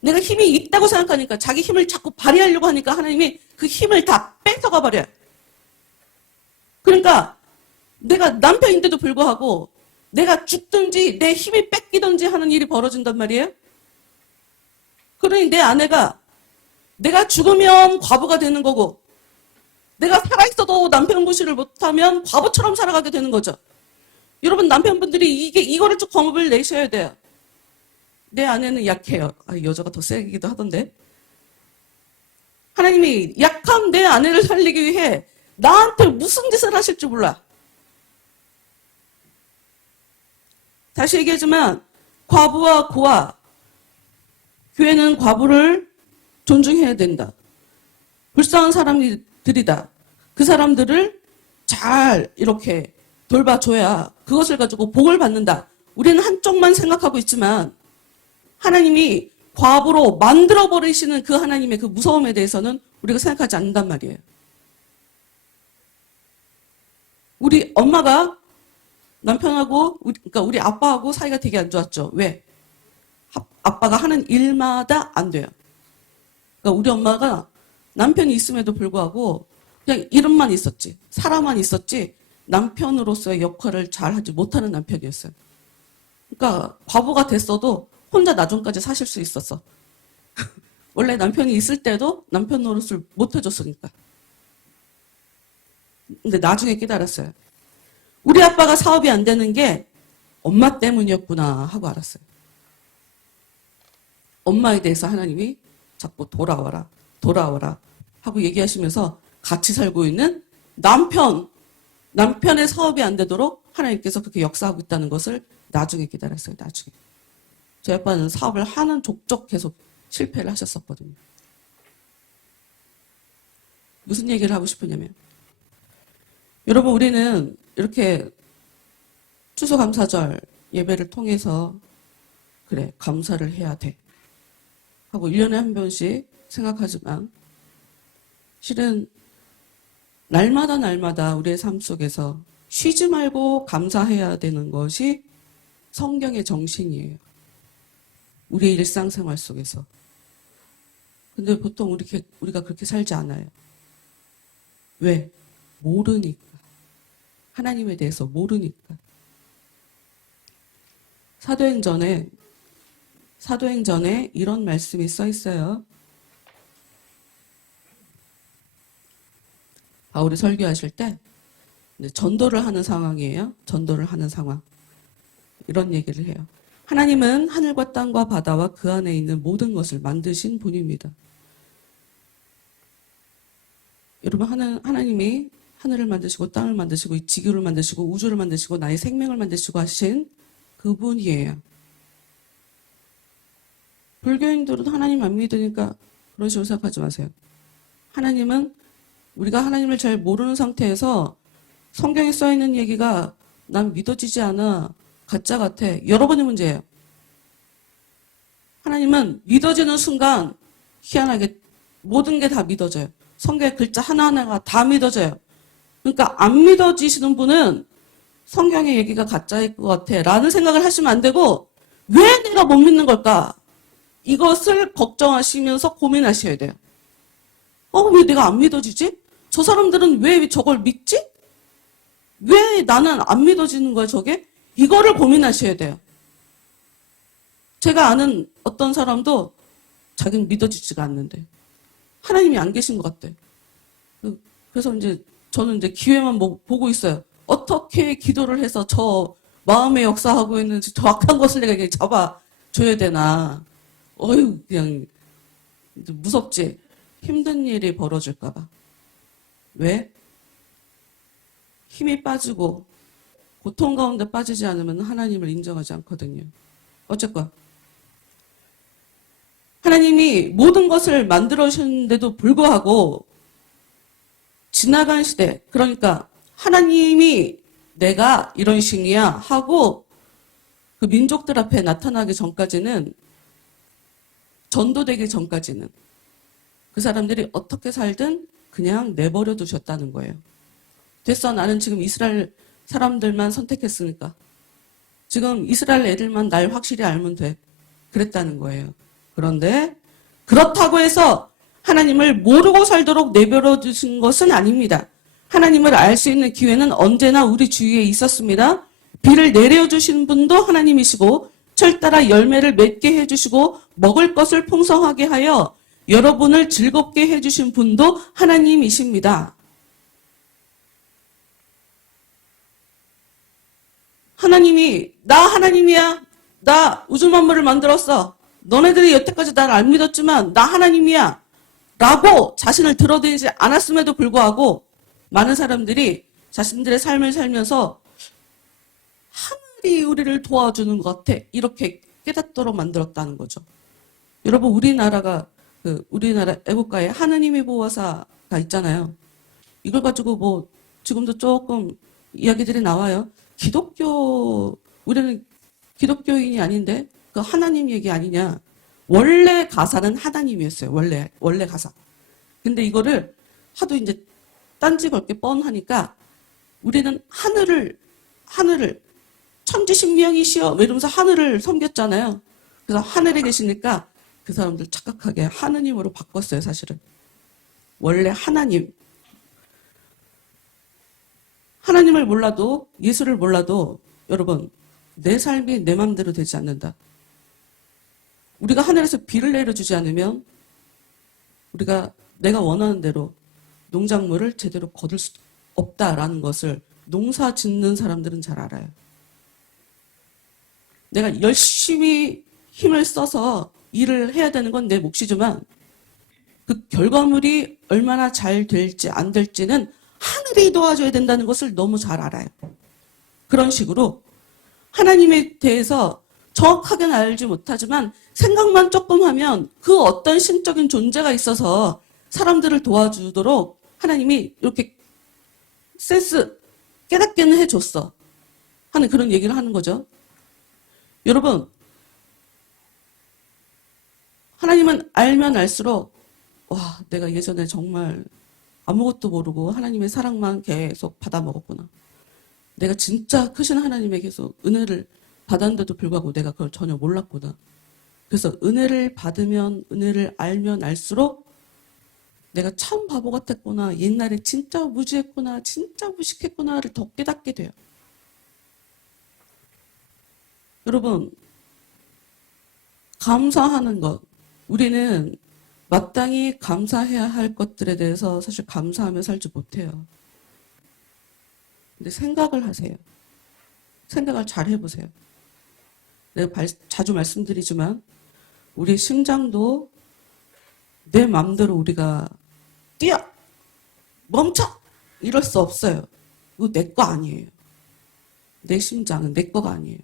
내가 힘이 있다고 생각하니까 자기 힘을 자꾸 발휘하려고 하니까 하나님이 그 힘을 다 뺏어가 버려요. 그러니까 내가 남편인데도 불구하고 내가 죽든지 내 힘이 뺏기든지 하는 일이 벌어진단 말이에요. 그러니 내 아내가 내가 죽으면 과부가 되는 거고 내가 살아있어도 남편 무시를 못하면 과부처럼 살아가게 되는 거죠. 여러분, 남편분들이 이거를 좀 경험을 내셔야 돼요. 내 아내는 약해요. 여자가 더 세기도 하던데. 하나님이 약한 내 아내를 살리기 위해 나한테 무슨 짓을 하실지 몰라. 다시 얘기하지만 과부와 고아, 교회는 과부를 존중해야 된다. 불쌍한 사람들이다. 그 사람들을 잘 이렇게 돌봐줘야 그것을 가지고 복을 받는다. 우리는 한쪽만 생각하고 있지만 하나님이 과부로 만들어버리시는 그 하나님의 그 무서움에 대해서는 우리가 생각하지 않는단 말이에요. 우리 엄마가 남편하고, 그러니까 우리 아빠하고 사이가 되게 안 좋았죠. 왜? 아빠가 하는 일마다 안 돼요. 그러니까 우리 엄마가 남편이 있음에도 불구하고 그냥 이름만 있었지, 사람만 있었지 남편으로서의 역할을 잘 하지 못하는 남편이었어요. 그러니까 과부가 됐어도 혼자 나중까지 사실 수 있었어. 원래 남편이 있을 때도 남편 노릇을 못 해줬으니까. 근데 나중에 깨달았어요. 우리 아빠가 사업이 안 되는 게 엄마 때문이었구나 하고 알았어요. 엄마에 대해서 하나님이 자꾸 돌아와라, 돌아와라 하고 얘기하시면서 같이 살고 있는 남편의 사업이 안 되도록 하나님께서 그렇게 역사하고 있다는 것을 나중에 깨달았어요. 나중에. 저희 아빠는 사업을 하는 족족 계속 실패를 하셨었거든요. 무슨 얘기를 하고 싶으냐면, 여러분, 우리는 이렇게 추수감사절 예배를 통해서 그래, 감사를 해야 돼 하고 1년에 한 번씩 생각하지만 실은 날마다 우리의 삶 속에서 쉬지 말고 감사해야 되는 것이 성경의 정신이에요. 우리의 일상생활 속에서. 근데 보통 우리가 그렇게 살지 않아요. 왜? 모르니까. 하나님에 대해서 모르니까. 사도행전에 이런 말씀이 써 있어요. 바울이 설교하실 때 전도를 하는 상황이에요. 전도를 하는 상황. 이런 얘기를 해요. 하나님은 하늘과 땅과 바다와 그 안에 있는 모든 것을 만드신 분입니다. 여러분, 하나님이 하늘을 만드시고 땅을 만드시고 이 지구를 만드시고 우주를 만드시고 나의 생명을 만드시고 하신 그분이에요. 불교인들은 하나님 안 믿으니까 그런 식으로 생각하지 마세요. 하나님은 우리가 하나님을 잘 모르는 상태에서 성경에 써 있는 얘기가 난 믿어지지 않아, 가짜 같아, 여러분의 문제예요. 하나님은 믿어지는 순간 희한하게 모든 게 다 믿어져요. 성경의 글자 하나하나가 다 믿어져요. 그러니까 안 믿어지시는 분은 성경의 얘기가 가짜일 것 같아 라는 생각을 하시면 안 되고, 왜 내가 못 믿는 걸까? 이것을 걱정하시면서 고민하셔야 돼요. 왜 내가 안 믿어지지? 저 사람들은 왜 저걸 믿지? 왜 나는 안 믿어지는 거야, 저게? 이거를 고민하셔야 돼요. 제가 아는 어떤 사람도 자기는 믿어지지가 않는데 하나님이 안 계신 것 같대. 그래서 저는 기회만 보고 있어요. 어떻게 기도를 해서 저 마음의 역사하고 있는 저 악한 것을 내가 그냥 잡아줘야 되나. 그냥 무섭지? 힘든 일이 벌어질까봐. 왜? 힘이 빠지고 고통 가운데 빠지지 않으면 하나님을 인정하지 않거든요. 어쨌건 하나님이 모든 것을 만들어 주셨는데도 불구하고 지나간 시대, 그러니까 하나님이 내가 이런 식이야 하고 그 민족들 앞에 나타나기 전까지는, 전도되기 전까지는 그 사람들이 어떻게 살든 그냥 내버려 두셨다는 거예요. 됐어, 나는 지금 이스라엘 사람들만 선택했으니까 지금 이스라엘 애들만 날 확실히 알면 돼, 그랬다는 거예요. 그런데 그렇다고 해서 하나님을 모르고 살도록 내버려 두신 것은 아닙니다. 하나님을 알 수 있는 기회는 언제나 우리 주위에 있었습니다. 비를 내려주신 분도 하나님이시고 철 따라 열매를 맺게 해주시고 먹을 것을 풍성하게 하여 여러분을 즐겁게 해주신 분도 하나님이십니다. 하나님이 나 하나님이야. 나 우주 만물을 만들었어. 너네들이 여태까지 나를 안 믿었지만 나 하나님이야. 라고 자신을 드러내지 않았음에도 불구하고 많은 사람들이 자신들의 삶을 살면서 하늘이 우리를 도와주는 것 같아. 이렇게 깨닫도록 만들었다는 거죠. 여러분, 우리나라 애국가에 하느님의 보호사가 있잖아요. 이걸 가지고 뭐 지금도 조금 이야기들이 나와요. 우리는 기독교인이 아닌데 그 하나님 얘기 아니냐. 원래 가사는 하나님이었어요. 원래 가사. 근데 이거를 하도 이제 딴지 걸게 뻔하니까 우리는 하늘을 천지신명이시여 이러면서 하늘을 섬겼잖아요. 그래서 하늘에 계시니까 그 사람들 착각하게 하느님으로 바꿨어요, 사실은. 원래 하나님을 몰라도, 예수를 몰라도, 여러분, 내 삶이 내 마음대로 되지 않는다. 우리가 하늘에서 비를 내려주지 않으면, 내가 원하는 대로 농작물을 제대로 거둘 수 없다라는 것을 농사 짓는 사람들은 잘 알아요. 내가 열심히 힘을 써서 일을 해야 되는 건 내 몫이지만 그 결과물이 얼마나 잘 될지 안 될지는 하늘이 도와줘야 된다는 것을 너무 잘 알아요. 그런 식으로 하나님에 대해서 정확하게는 알지 못하지만 생각만 조금 하면 그 어떤 신적인 존재가 있어서 사람들을 도와주도록 하나님이 이렇게 깨닫게는 해줬어 하는 그런 얘기를 하는 거죠. 여러분, 하나님은 알면 알수록 와, 내가 예전에 정말 아무것도 모르고 하나님의 사랑만 계속 받아먹었구나. 내가 진짜 크신 하나님에게서 은혜를 받았는데도 불구하고 내가 그걸 전혀 몰랐구나. 그래서 은혜를 받으면, 은혜를 알면 알수록 내가 참 바보 같았구나. 옛날에 진짜 무지했구나. 진짜 무식했구나를 더 깨닫게 돼요. 여러분, 감사하는 것. 우리는 마땅히 감사해야 할 것들에 대해서 사실 감사하며 살지 못해요. 근데 생각을 하세요. 생각을 잘 해보세요. 내가 자주 말씀드리지만 우리의 심장도 내 마음대로 우리가 뛰어! 멈춰! 이럴 수 없어요. 이거 내 거 아니에요. 내 심장은 내 거가 아니에요.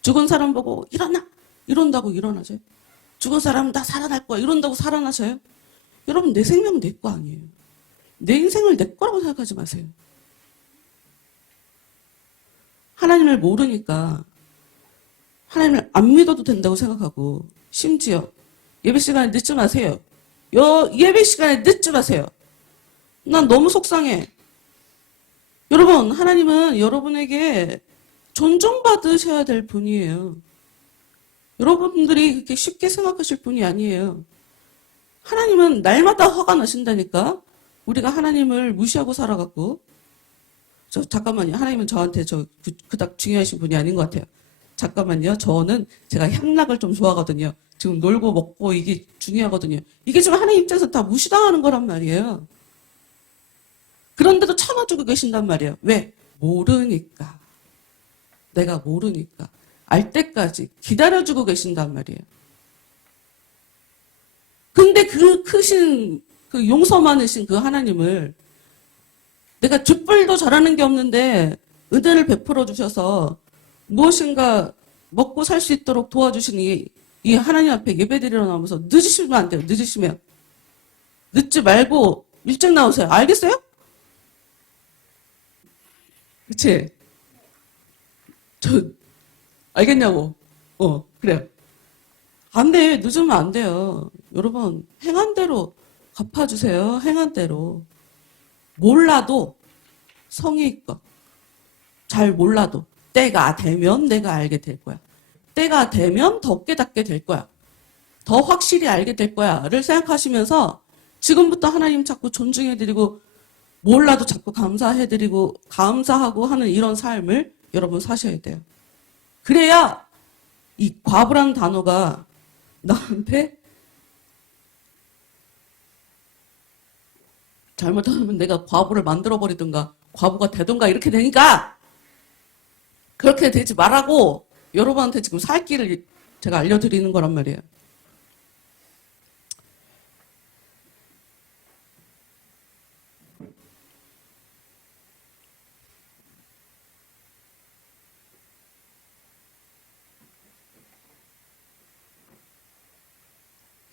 죽은 사람 보고 일어나! 이런다고 일어나죠. 죽은 사람은 다 살아날 거야. 이런다고 살아나셔요? 여러분, 내 생명은 내 거 아니에요. 내 인생을 내 거라고 생각하지 마세요. 하나님을 모르니까 하나님을 안 믿어도 된다고 생각하고 심지어 예배 시간에 늦지 마세요. 예배 시간에 늦지 마세요. 난 너무 속상해. 여러분, 하나님은 여러분에게 존중받으셔야 될 분이에요. 여러분들이 그렇게 쉽게 생각하실 분이 아니에요. 하나님은 날마다 화가 나신다니까. 우리가 하나님을 무시하고 살아갖고. 잠깐만요. 하나님은 저한테 그닥 중요하신 분이 아닌 것 같아요. 잠깐만요. 제가 향락을 좀 좋아하거든요. 지금 놀고 먹고 이게 중요하거든요. 이게 지금 하나님 입장에서 다 무시당하는 거란 말이에요. 그런데도 참아주고 계신단 말이에요. 왜? 모르니까. 내가 모르니까. 알 때까지 기다려주고 계신단 말이에요. 근데 그 크신, 그 용서 많으신 그 하나님을 내가 쥐뿔도 잘하는 게 없는데 은혜를 베풀어 주셔서 무엇인가 먹고 살 수 있도록 도와주시니 이 하나님 앞에 예배드리러 나오면서 늦으시면 안 돼요. 늦으시면. 늦지 말고 일찍 나오세요. 알겠어요? 그치? 알겠냐고. 그래요. 안 돼. 늦으면 안 돼요. 여러분, 행한 대로 갚아주세요. 행한 대로. 몰라도 성의껏. 잘 몰라도 때가 되면 내가 알게 될 거야. 때가 되면 더 깨닫게 될 거야. 더 확실히 알게 될 거야를 생각하시면서 지금부터 하나님 자꾸 존중해드리고 몰라도 자꾸 감사해드리고 감사하고 하는 이런 삶을 여러분 사셔야 돼요. 그래야 이 과부라는 단어가 나한테 잘못하면 내가 과부를 만들어버리든가 과부가 되든가 이렇게 되니까 그렇게 되지 말라고 여러분한테 지금 살 길을 제가 알려드리는 거란 말이에요.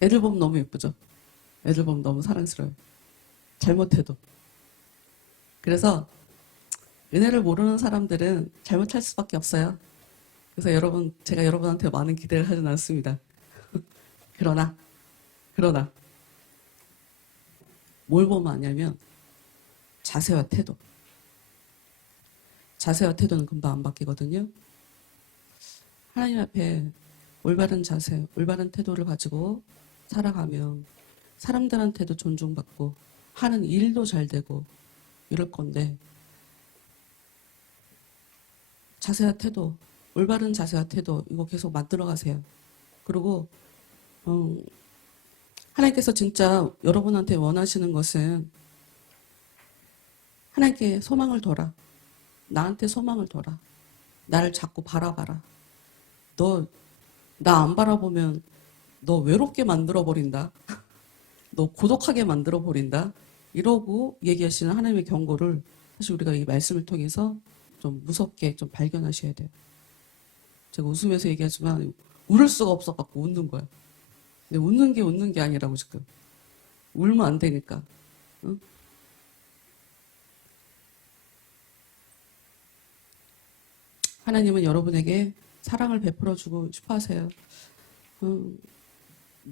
애들 보면 너무 예쁘죠? 애들 보면 너무 사랑스러워요. 잘못해도. 그래서 은혜를 모르는 사람들은 잘못할 수밖에 없어요. 그래서 여러분, 제가 여러분한테 많은 기대를 하진 않습니다. 그러나 뭘 보면 아냐면 자세와 태도. 자세와 태도는 금방 안 바뀌거든요. 하나님 앞에 올바른 자세, 올바른 태도를 가지고 살아가면 사람들한테도 존중받고 하는 일도 잘 되고 이럴 건데, 자세와 태도, 올바른 자세와 태도 이거 계속 만들어 가세요. 그리고 하나님께서 진짜 여러분한테 원하시는 것은 하나님께 소망을 둬라. 나한테 소망을 둬라. 나를 자꾸 바라봐라. 너 나 안 바라보면 너 외롭게 만들어버린다. 너 고독하게 만들어버린다. 이러고 얘기하시는 하나님의 경고를 사실 우리가 이 말씀을 통해서 좀 무섭게 좀 발견하셔야 돼요. 제가 웃으면서 얘기하지만 울을 수가 없어갖고 웃는 거야. 근데 웃는 게 아니라고 지금. 울면 안 되니까. 응? 하나님은 여러분에게 사랑을 베풀어주고 싶어 하세요.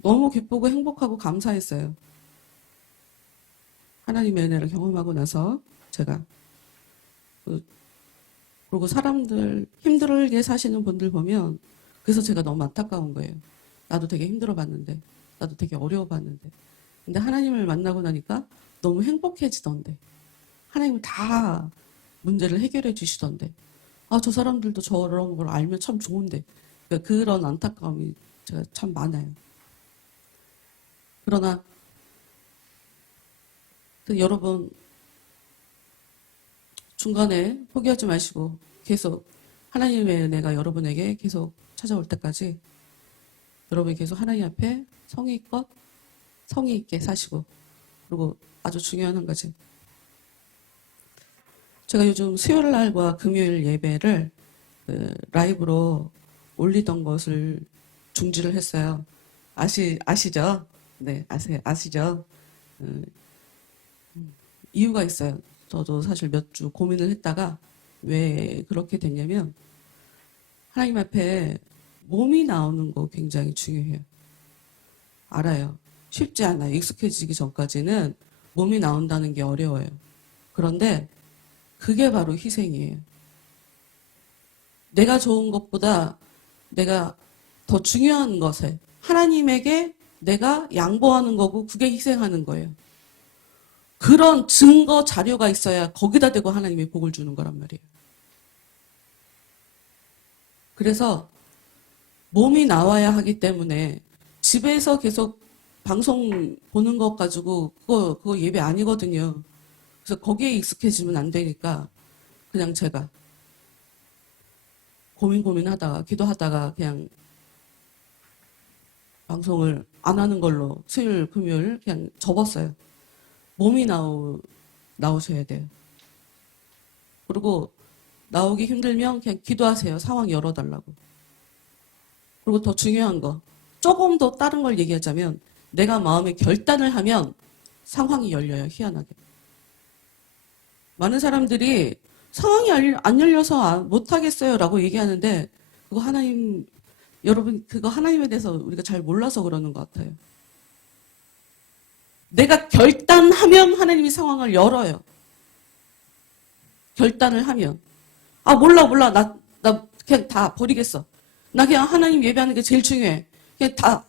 너무 기쁘고 행복하고 감사했어요. 하나님의 은혜를 경험하고 나서 제가. 그리고 사람들 힘들게 사시는 분들 보면 그래서 제가 너무 안타까운 거예요. 나도 되게 힘들어 봤는데, 나도 되게 어려워 봤는데. 근데 하나님을 만나고 나니까 너무 행복해지던데. 하나님은 다 문제를 해결해 주시던데. 아, 저 사람들도 저런 걸 알면 참 좋은데. 그러니까 그런 안타까움이 제가 참 많아요. 그러나 여러분 중간에 포기하지 마시고 계속 하나님의 은혜가 여러분에게 계속 찾아올 때까지 여러분이 계속 하나님 앞에 성의껏 성의 있게 사시고, 그리고 아주 중요한 한 가지, 제가 요즘 수요일 날과 금요일 예배를 라이브로 올리던 것을 중지를 했어요. 아시죠? 네, 아시죠? 이유가 있어요. 저도 사실 몇 주 고민을 했다가 왜 그렇게 됐냐면, 하나님 앞에 몸이 나오는 거 굉장히 중요해요. 알아요. 쉽지 않아요. 익숙해지기 전까지는 몸이 나온다는 게 어려워요. 그런데 그게 바로 희생이에요. 내가 좋은 것보다 내가 더 중요한 것에 하나님에게 내가 양보하는 거고, 그게 희생하는 거예요. 그런 증거 자료가 있어야 거기다 대고 하나님이 복을 주는 거란 말이에요. 그래서 몸이 나와야 하기 때문에 집에서 계속 방송 보는 것 가지고 그거 예배 아니거든요. 그래서 거기에 익숙해지면 안 되니까 그냥 제가 고민하다가 기도하다가 그냥 방송을 안 하는 걸로 수요일 금요일 그냥 접었어요. 몸이 나오셔야 돼요. 그리고 나오기 힘들면 그냥 기도하세요. 상황 열어달라고. 그리고 더 중요한 거, 조금 더 다른 걸 얘기하자면, 내가 마음에 결단을 하면 상황이 열려요. 희한하게. 많은 사람들이 상황이 안 열려서 못하겠어요 라고 얘기하는데, 여러분 그거 하나님에 대해서 우리가 잘 몰라서 그러는 것 같아요. 내가 결단하면 하나님이 상황을 열어요. 결단을 하면. 아, 몰라. 나 그냥 다 버리겠어. 나 그냥 하나님 예배하는 게 제일 중요해. 그냥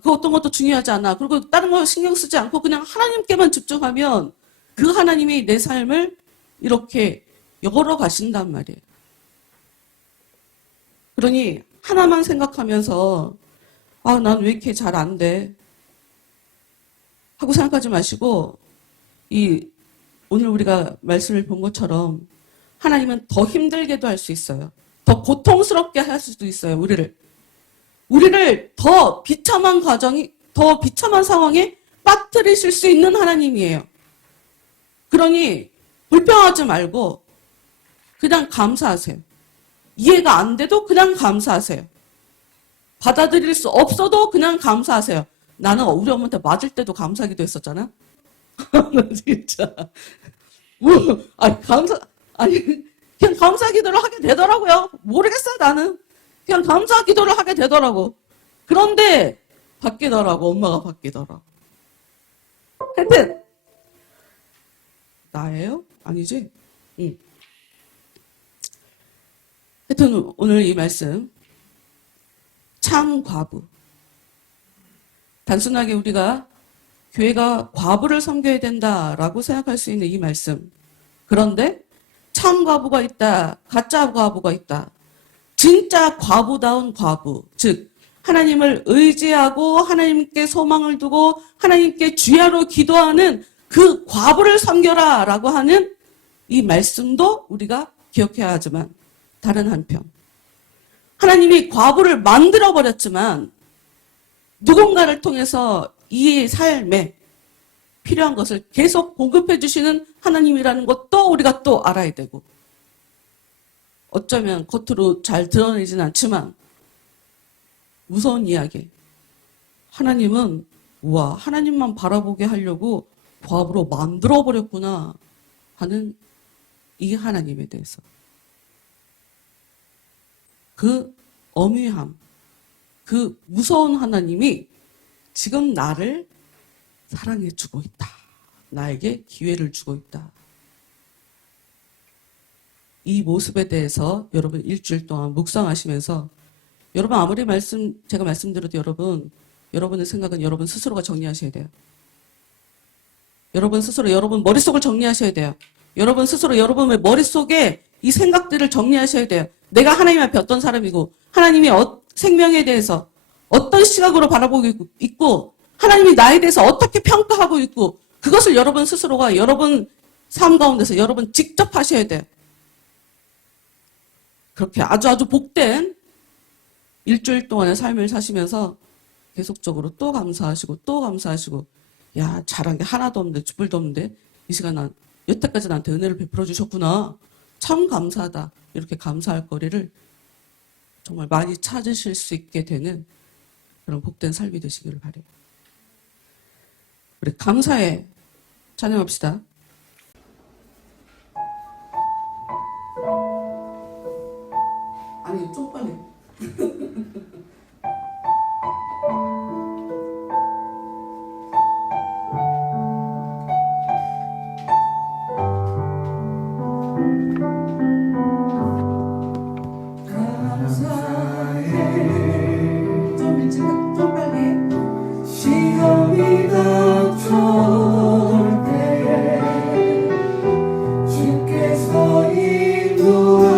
그 어떤 것도 중요하지 않아. 그리고 다른 거 신경 쓰지 않고 그냥 하나님께만 집중하면 그 하나님이 내 삶을 이렇게 열어 가신단 말이에요. 그러니 하나만 생각하면서 난 왜 이렇게 잘 안 돼? 하고 생각하지 마시고, 오늘 우리가 말씀을 본 것처럼 하나님은 더 힘들게도 할 수 있어요. 더 고통스럽게 할 수도 있어요. 우리를 더 비참한 더 비참한 상황에 빠뜨리실 수 있는 하나님이에요. 그러니 불평하지 말고 그냥 감사하세요. 이해가 안 돼도 그냥 감사하세요. 받아들일 수 없어도 그냥 감사하세요. 나는 우리 엄마한테 맞을 때도 감사하기도 했었잖아. 진짜. 그냥 감사 기도를 하게 되더라고요. 모르겠어요, 나는. 그냥 감사 기도를 하게 되더라고. 그런데 바뀌더라고, 엄마가 바뀌더라고. 하여튼, 나예요? 아니지? 응. 하여튼, 오늘 이 말씀, 참 과부. 단순하게 우리가 교회가 과부를 섬겨야 된다라고 생각할 수 있는 이 말씀. 그런데 참 과부가 있다, 가짜 과부가 있다. 진짜 과부다운 과부, 즉 하나님을 의지하고 하나님께 소망을 두고 하나님께 주야로 기도하는 그 과부를 섬겨라 라고 하는 이 말씀도 우리가 기억해야 하지만 다른 한편 하나님이 과부를 만들어버렸지만 누군가를 통해서 이 삶에 필요한 것을 계속 공급해 주시는 하나님이라는 것도 우리가 또 알아야 되고 어쩌면 겉으로 잘 드러내진 않지만 무서운 이야기. 하나님은 우와 하나님만 바라보게 하려고 과부로 만들어버렸구나 하는 이 하나님에 대해서 그 엄위함 그 무서운 하나님이 지금 나를 사랑해주고 있다. 나에게 기회를 주고 있다. 이 모습에 대해서 여러분 일주일 동안 묵상하시면서 여러분 아무리 제가 말씀드려도 여러분의 생각은 여러분 스스로가 정리하셔야 돼요. 여러분 스스로 여러분 머릿속을 정리하셔야 돼요. 여러분 스스로 여러분의 머릿속에 이 생각들을 정리하셔야 돼요. 내가 하나님 앞에 어떤 사람이고 하나님이 생명에 대해서 어떤 시각으로 바라보고 있고 하나님이 나에 대해서 어떻게 평가하고 있고 그것을 여러분 스스로가 여러분 삶 가운데서 여러분 직접 하셔야 돼요. 그렇게 아주 복된 일주일 동안의 삶을 사시면서 계속적으로 또 감사하시고 야 잘한 게 하나도 없는데 쥐뿔도 없는데 이 시간 여태까지 나한테 은혜를 베풀어 주셨구나. 참 감사하다. 이렇게 감사할 거리를 정말 많이 찾으실 수 있게 되는 그런 복된 삶이 되시기를 바라요. 우리 감사에 찬양합시다. 아니 좀 빨리. 주께서 인도하시니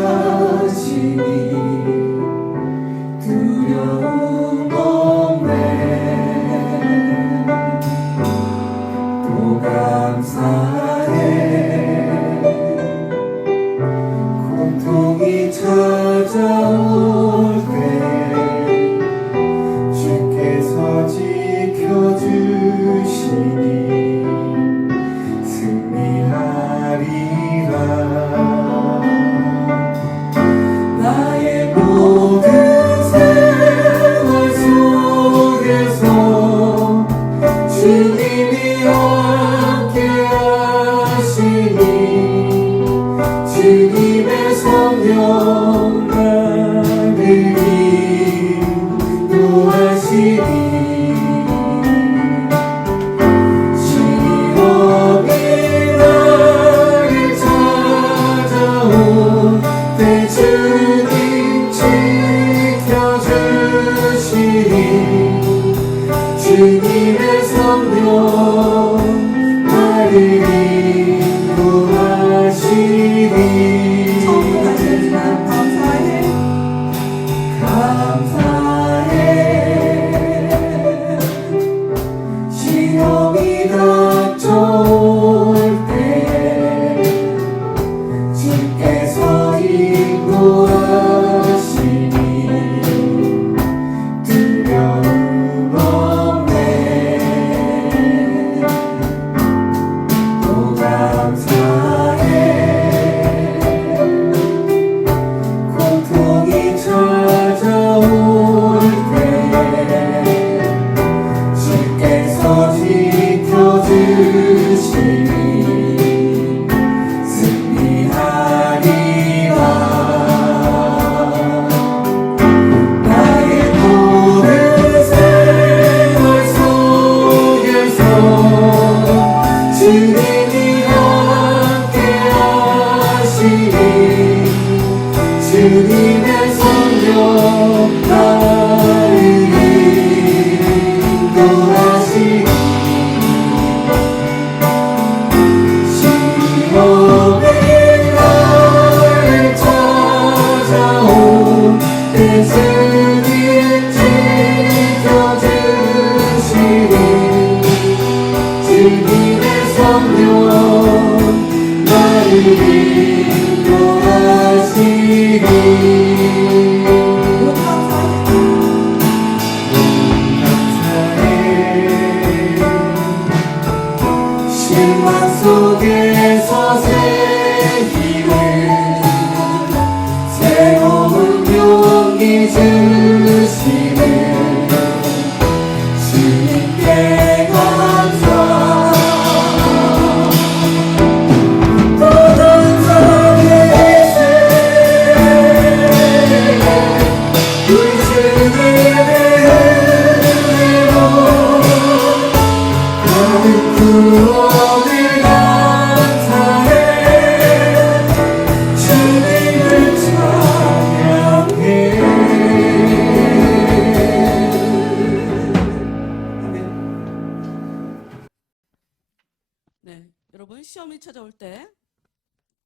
시험이 찾아올 때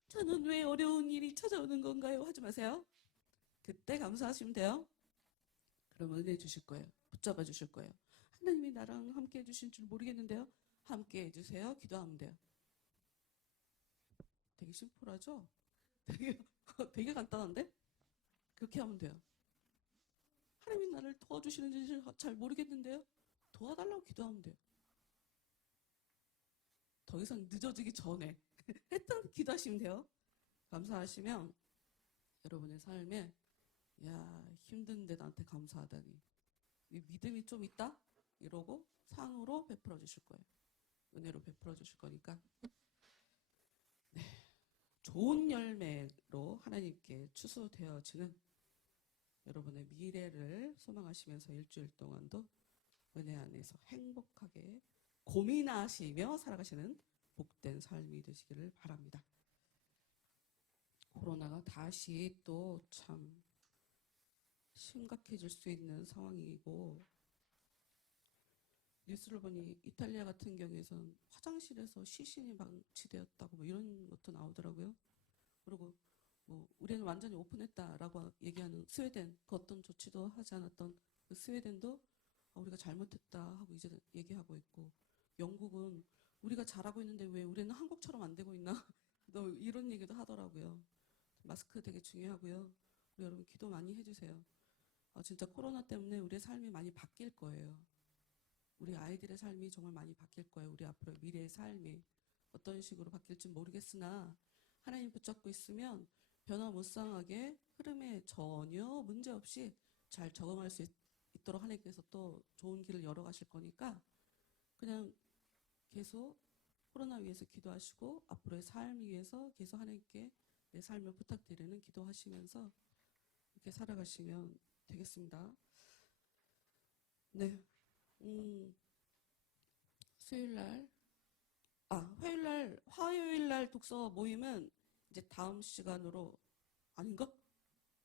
저는 왜 어려운 일이 찾아오는 건가요? 하지 마세요. 그때 감사하시면 돼요. 그러면 은혜 주실 거예요. 붙잡아 주실 거예요. 하나님이 나랑 함께 해주신 줄 모르겠는데요. 함께 해주세요. 기도하면 돼요. 되게 심플하죠? 되게 간단한데? 그렇게 하면 돼요. 하나님이 나를 도와주시는지 잘 모르겠는데요. 도와달라고 기도하면 돼요. 더 이상 늦어지기 전에 일단 기도하시면 돼요. 감사하시면 여러분의 삶에 야, 힘든데 나한테 감사하다니. 이 믿음이 좀 있다? 이러고 상으로 베풀어 주실 거예요. 은혜로 베풀어 주실 거니까. 네. 좋은 열매로 하나님께 추수되어지는 여러분의 미래를 소망하시면서 일주일 동안도 은혜 안에서 행복하게 고민하시며 살아가시는 복된 삶이 되시기를 바랍니다. 코로나가 다시 또 참 심각해질 수 있는 상황이고, 뉴스를 보니 이탈리아 같은 경우에선 화장실에서 시신이 방치되었다고 뭐 이런 것도 나오더라고요. 그리고 뭐 우리는 완전히 오픈했다라고 얘기하는 스웨덴, 그 어떤 조치도 하지 않았던 그 스웨덴도 우리가 잘못했다 하고 이제 얘기하고 있고, 영국은 우리가 잘하고 있는데 왜 우리는 한국처럼 안 되고 있나? 너 이런 얘기도 하더라고요. 마스크 되게 중요하고요. 우리 여러분 기도 많이 해주세요. 진짜 코로나 때문에 우리의 삶이 많이 바뀔 거예요. 우리 아이들의 삶이 정말 많이 바뀔 거예요. 우리 앞으로 미래의 삶이 어떤 식으로 바뀔지 모르겠으나 하나님 붙잡고 있으면 변화무쌍하게 흐름에 전혀 문제없이 잘 적응할 수 있도록 하나님께서 또 좋은 길을 열어가실 거니까 그냥 계속 코로나 위해서 기도하시고 앞으로의 삶 위해서 계속 하나님께 내 삶을 부탁드리는 기도하시면서 이렇게 살아가시면 되겠습니다. 네. 화요일날 독서 모임은 이제 다음 시간으로, 아닌가?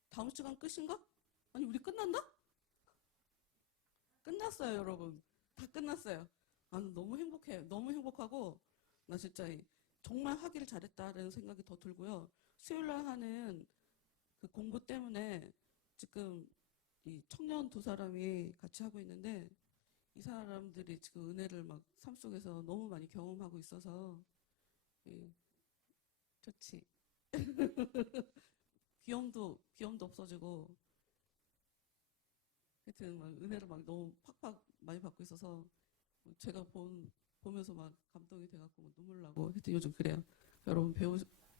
다음 시간 끝인가? 아니, 우리 끝났나? 끝났어요, 여러분. 다 끝났어요. 너무 행복해요. 너무 행복하고, 나 진짜 정말 하기를 잘했다라는 생각이 더 들고요. 수요일날 하는 그 공부 때문에 지금 이 청년 두 사람이 같이 하고 있는데, 이 사람들이 지금 은혜를 막 삶 속에서 너무 많이 경험하고 있어서 좋지. 비염도 없어지고, 하여튼 막 은혜를 막 너무 팍팍 많이 받고 있어서 제가 보면서 막 감동이 돼갖고 막 눈물 나고, 하여튼 요즘 그래요. 여러분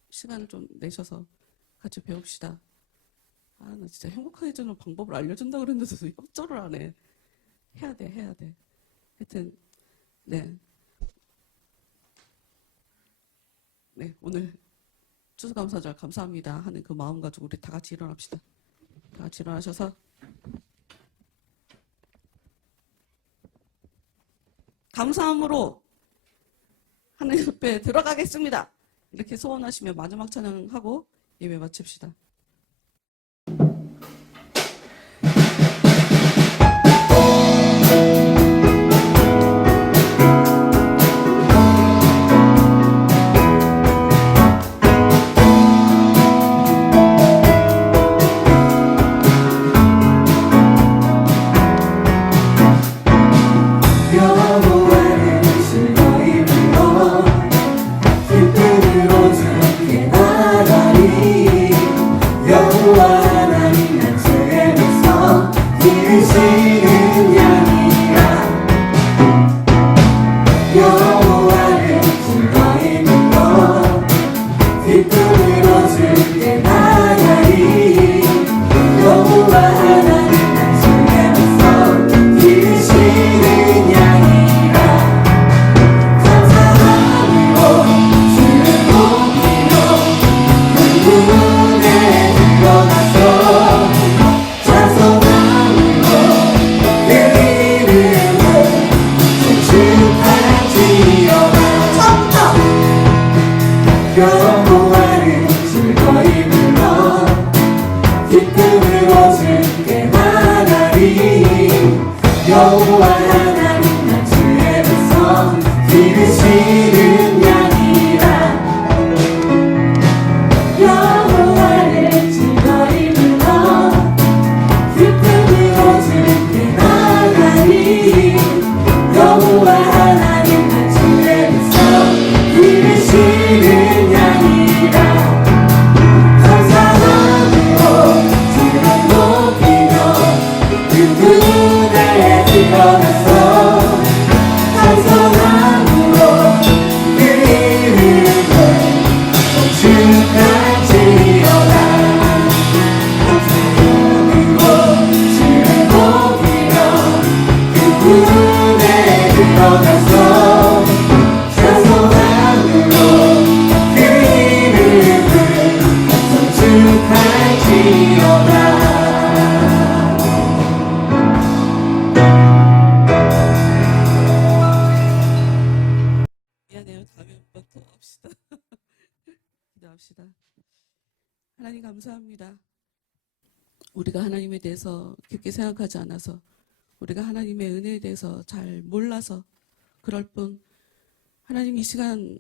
시간을 좀 내셔서 같이 배웁시다. 나 진짜 행복하게 해주는 방법을 알려준다 그랬는데도 협조를 안 해. 해야 돼. 하여튼, 네, 오늘 추수감사절 감사합니다 하는 그 마음 가지고 우리 다 같이 일어납시다. 다 같이 일어나셔서 감사함으로 하나님 옆에 들어가겠습니다. 이렇게 소원하시며 마지막 찬양하고 예배 마칩시다. 그분의 드러나서 찬송함으로 그 이름을 축하지어다. 감사함으로 주를 높이며 그분의 드러나서 찬송함으로 그 이름을 축하지어다. 미안해요. 다음에 한번 더 합시다. 기도합시다. 하나님 감사합니다. 우리가 하나님에 대해서 깊게 생각하지 않아서, 우리가 하나님의 은혜에 대해서 잘 몰라서 그럴 뿐, 하나님 이 시간까지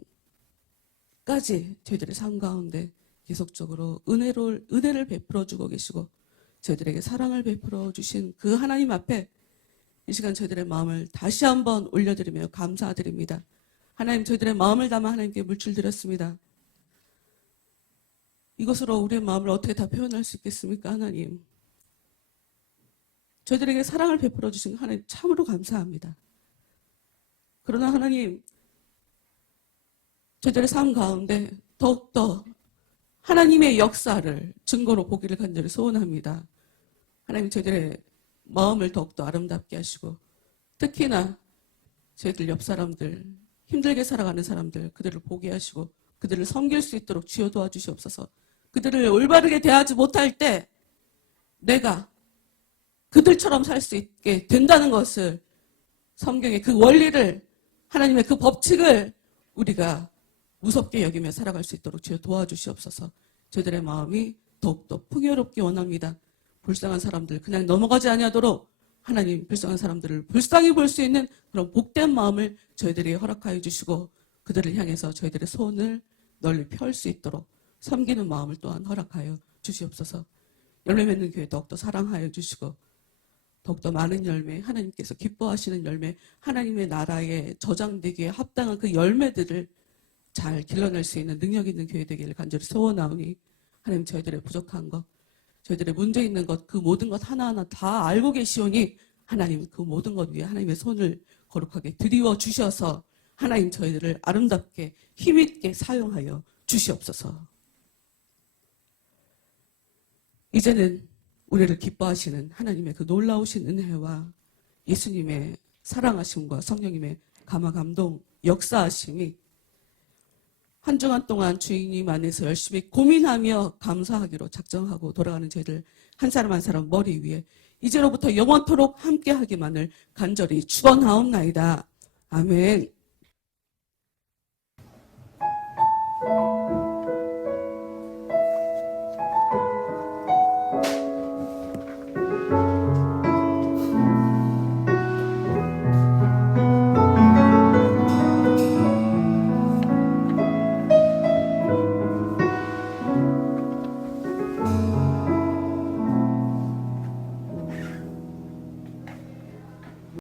저희들의 삶 가운데 계속적으로 은혜를 베풀어 주고 계시고 저희들에게 사랑을 베풀어 주신 그 하나님 앞에 이 시간 저희들의 마음을 다시 한번 올려드리며 감사드립니다. 하나님, 저희들의 마음을 담아 하나님께 물질드렸습니다. 이것으로 우리의 마음을 어떻게 다 표현할 수 있겠습니까, 하나님? 저희들에게 사랑을 베풀어 주신 하나님 참으로 감사합니다. 그러나 하나님, 저희들의 삶 가운데 더욱더 하나님의 역사를 증거로 보기를 간절히 소원합니다. 하나님, 저희들의 마음을 더욱더 아름답게 하시고 특히나 저희들 옆 사람들, 힘들게 살아가는 사람들, 그들을 보게 하시고 그들을 섬길 수 있도록 주여 도와주시옵소서. 그들을 올바르게 대하지 못할 때 내가 그들처럼 살 수 있게 된다는 것을, 성경의 그 원리를, 하나님의 그 법칙을 우리가 무섭게 여기며 살아갈 수 있도록 주여 도와주시옵소서. 저희들의 마음이 더욱더 풍요롭게 원합니다. 불쌍한 사람들 그냥 넘어가지 아니하도록 하나님, 불쌍한 사람들을 불쌍히 볼 수 있는 그런 복된 마음을 저희들이 허락하여 주시고 그들을 향해서 저희들의 손을 널리 펼 수 있도록 섬기는 마음을 또한 허락하여 주시옵소서. 열매 맺는 교회 더욱더 사랑하여 주시고 더욱더 많은 열매, 하나님께서 기뻐하시는 열매, 하나님의 나라에 저장되기에 합당한 그 열매들을 잘 길러낼 수 있는 능력 있는 교회 되기를 간절히 소원하오니 하나님, 저희들의 부족한 것, 저희들의 문제 있는 것, 그 모든 것 하나하나 다 알고 계시오니 하나님, 그 모든 것 위에 하나님의 손을 거룩하게 드리워 주셔서 하나님, 저희들을 아름답게 힘있게 사용하여 주시옵소서. 이제는 우리를 기뻐하시는 하나님의 그 놀라우신 은혜와 예수님의 사랑하심과 성령님의 감화 감동 역사하심이 한 주간 동안 주님 안에서 열심히 고민하며 감사하기로 작정하고 돌아가는 저희들 한 사람 한 사람 머리 위에 이제로부터 영원토록 함께하기만을 간절히 축원하옵나이다. 아멘.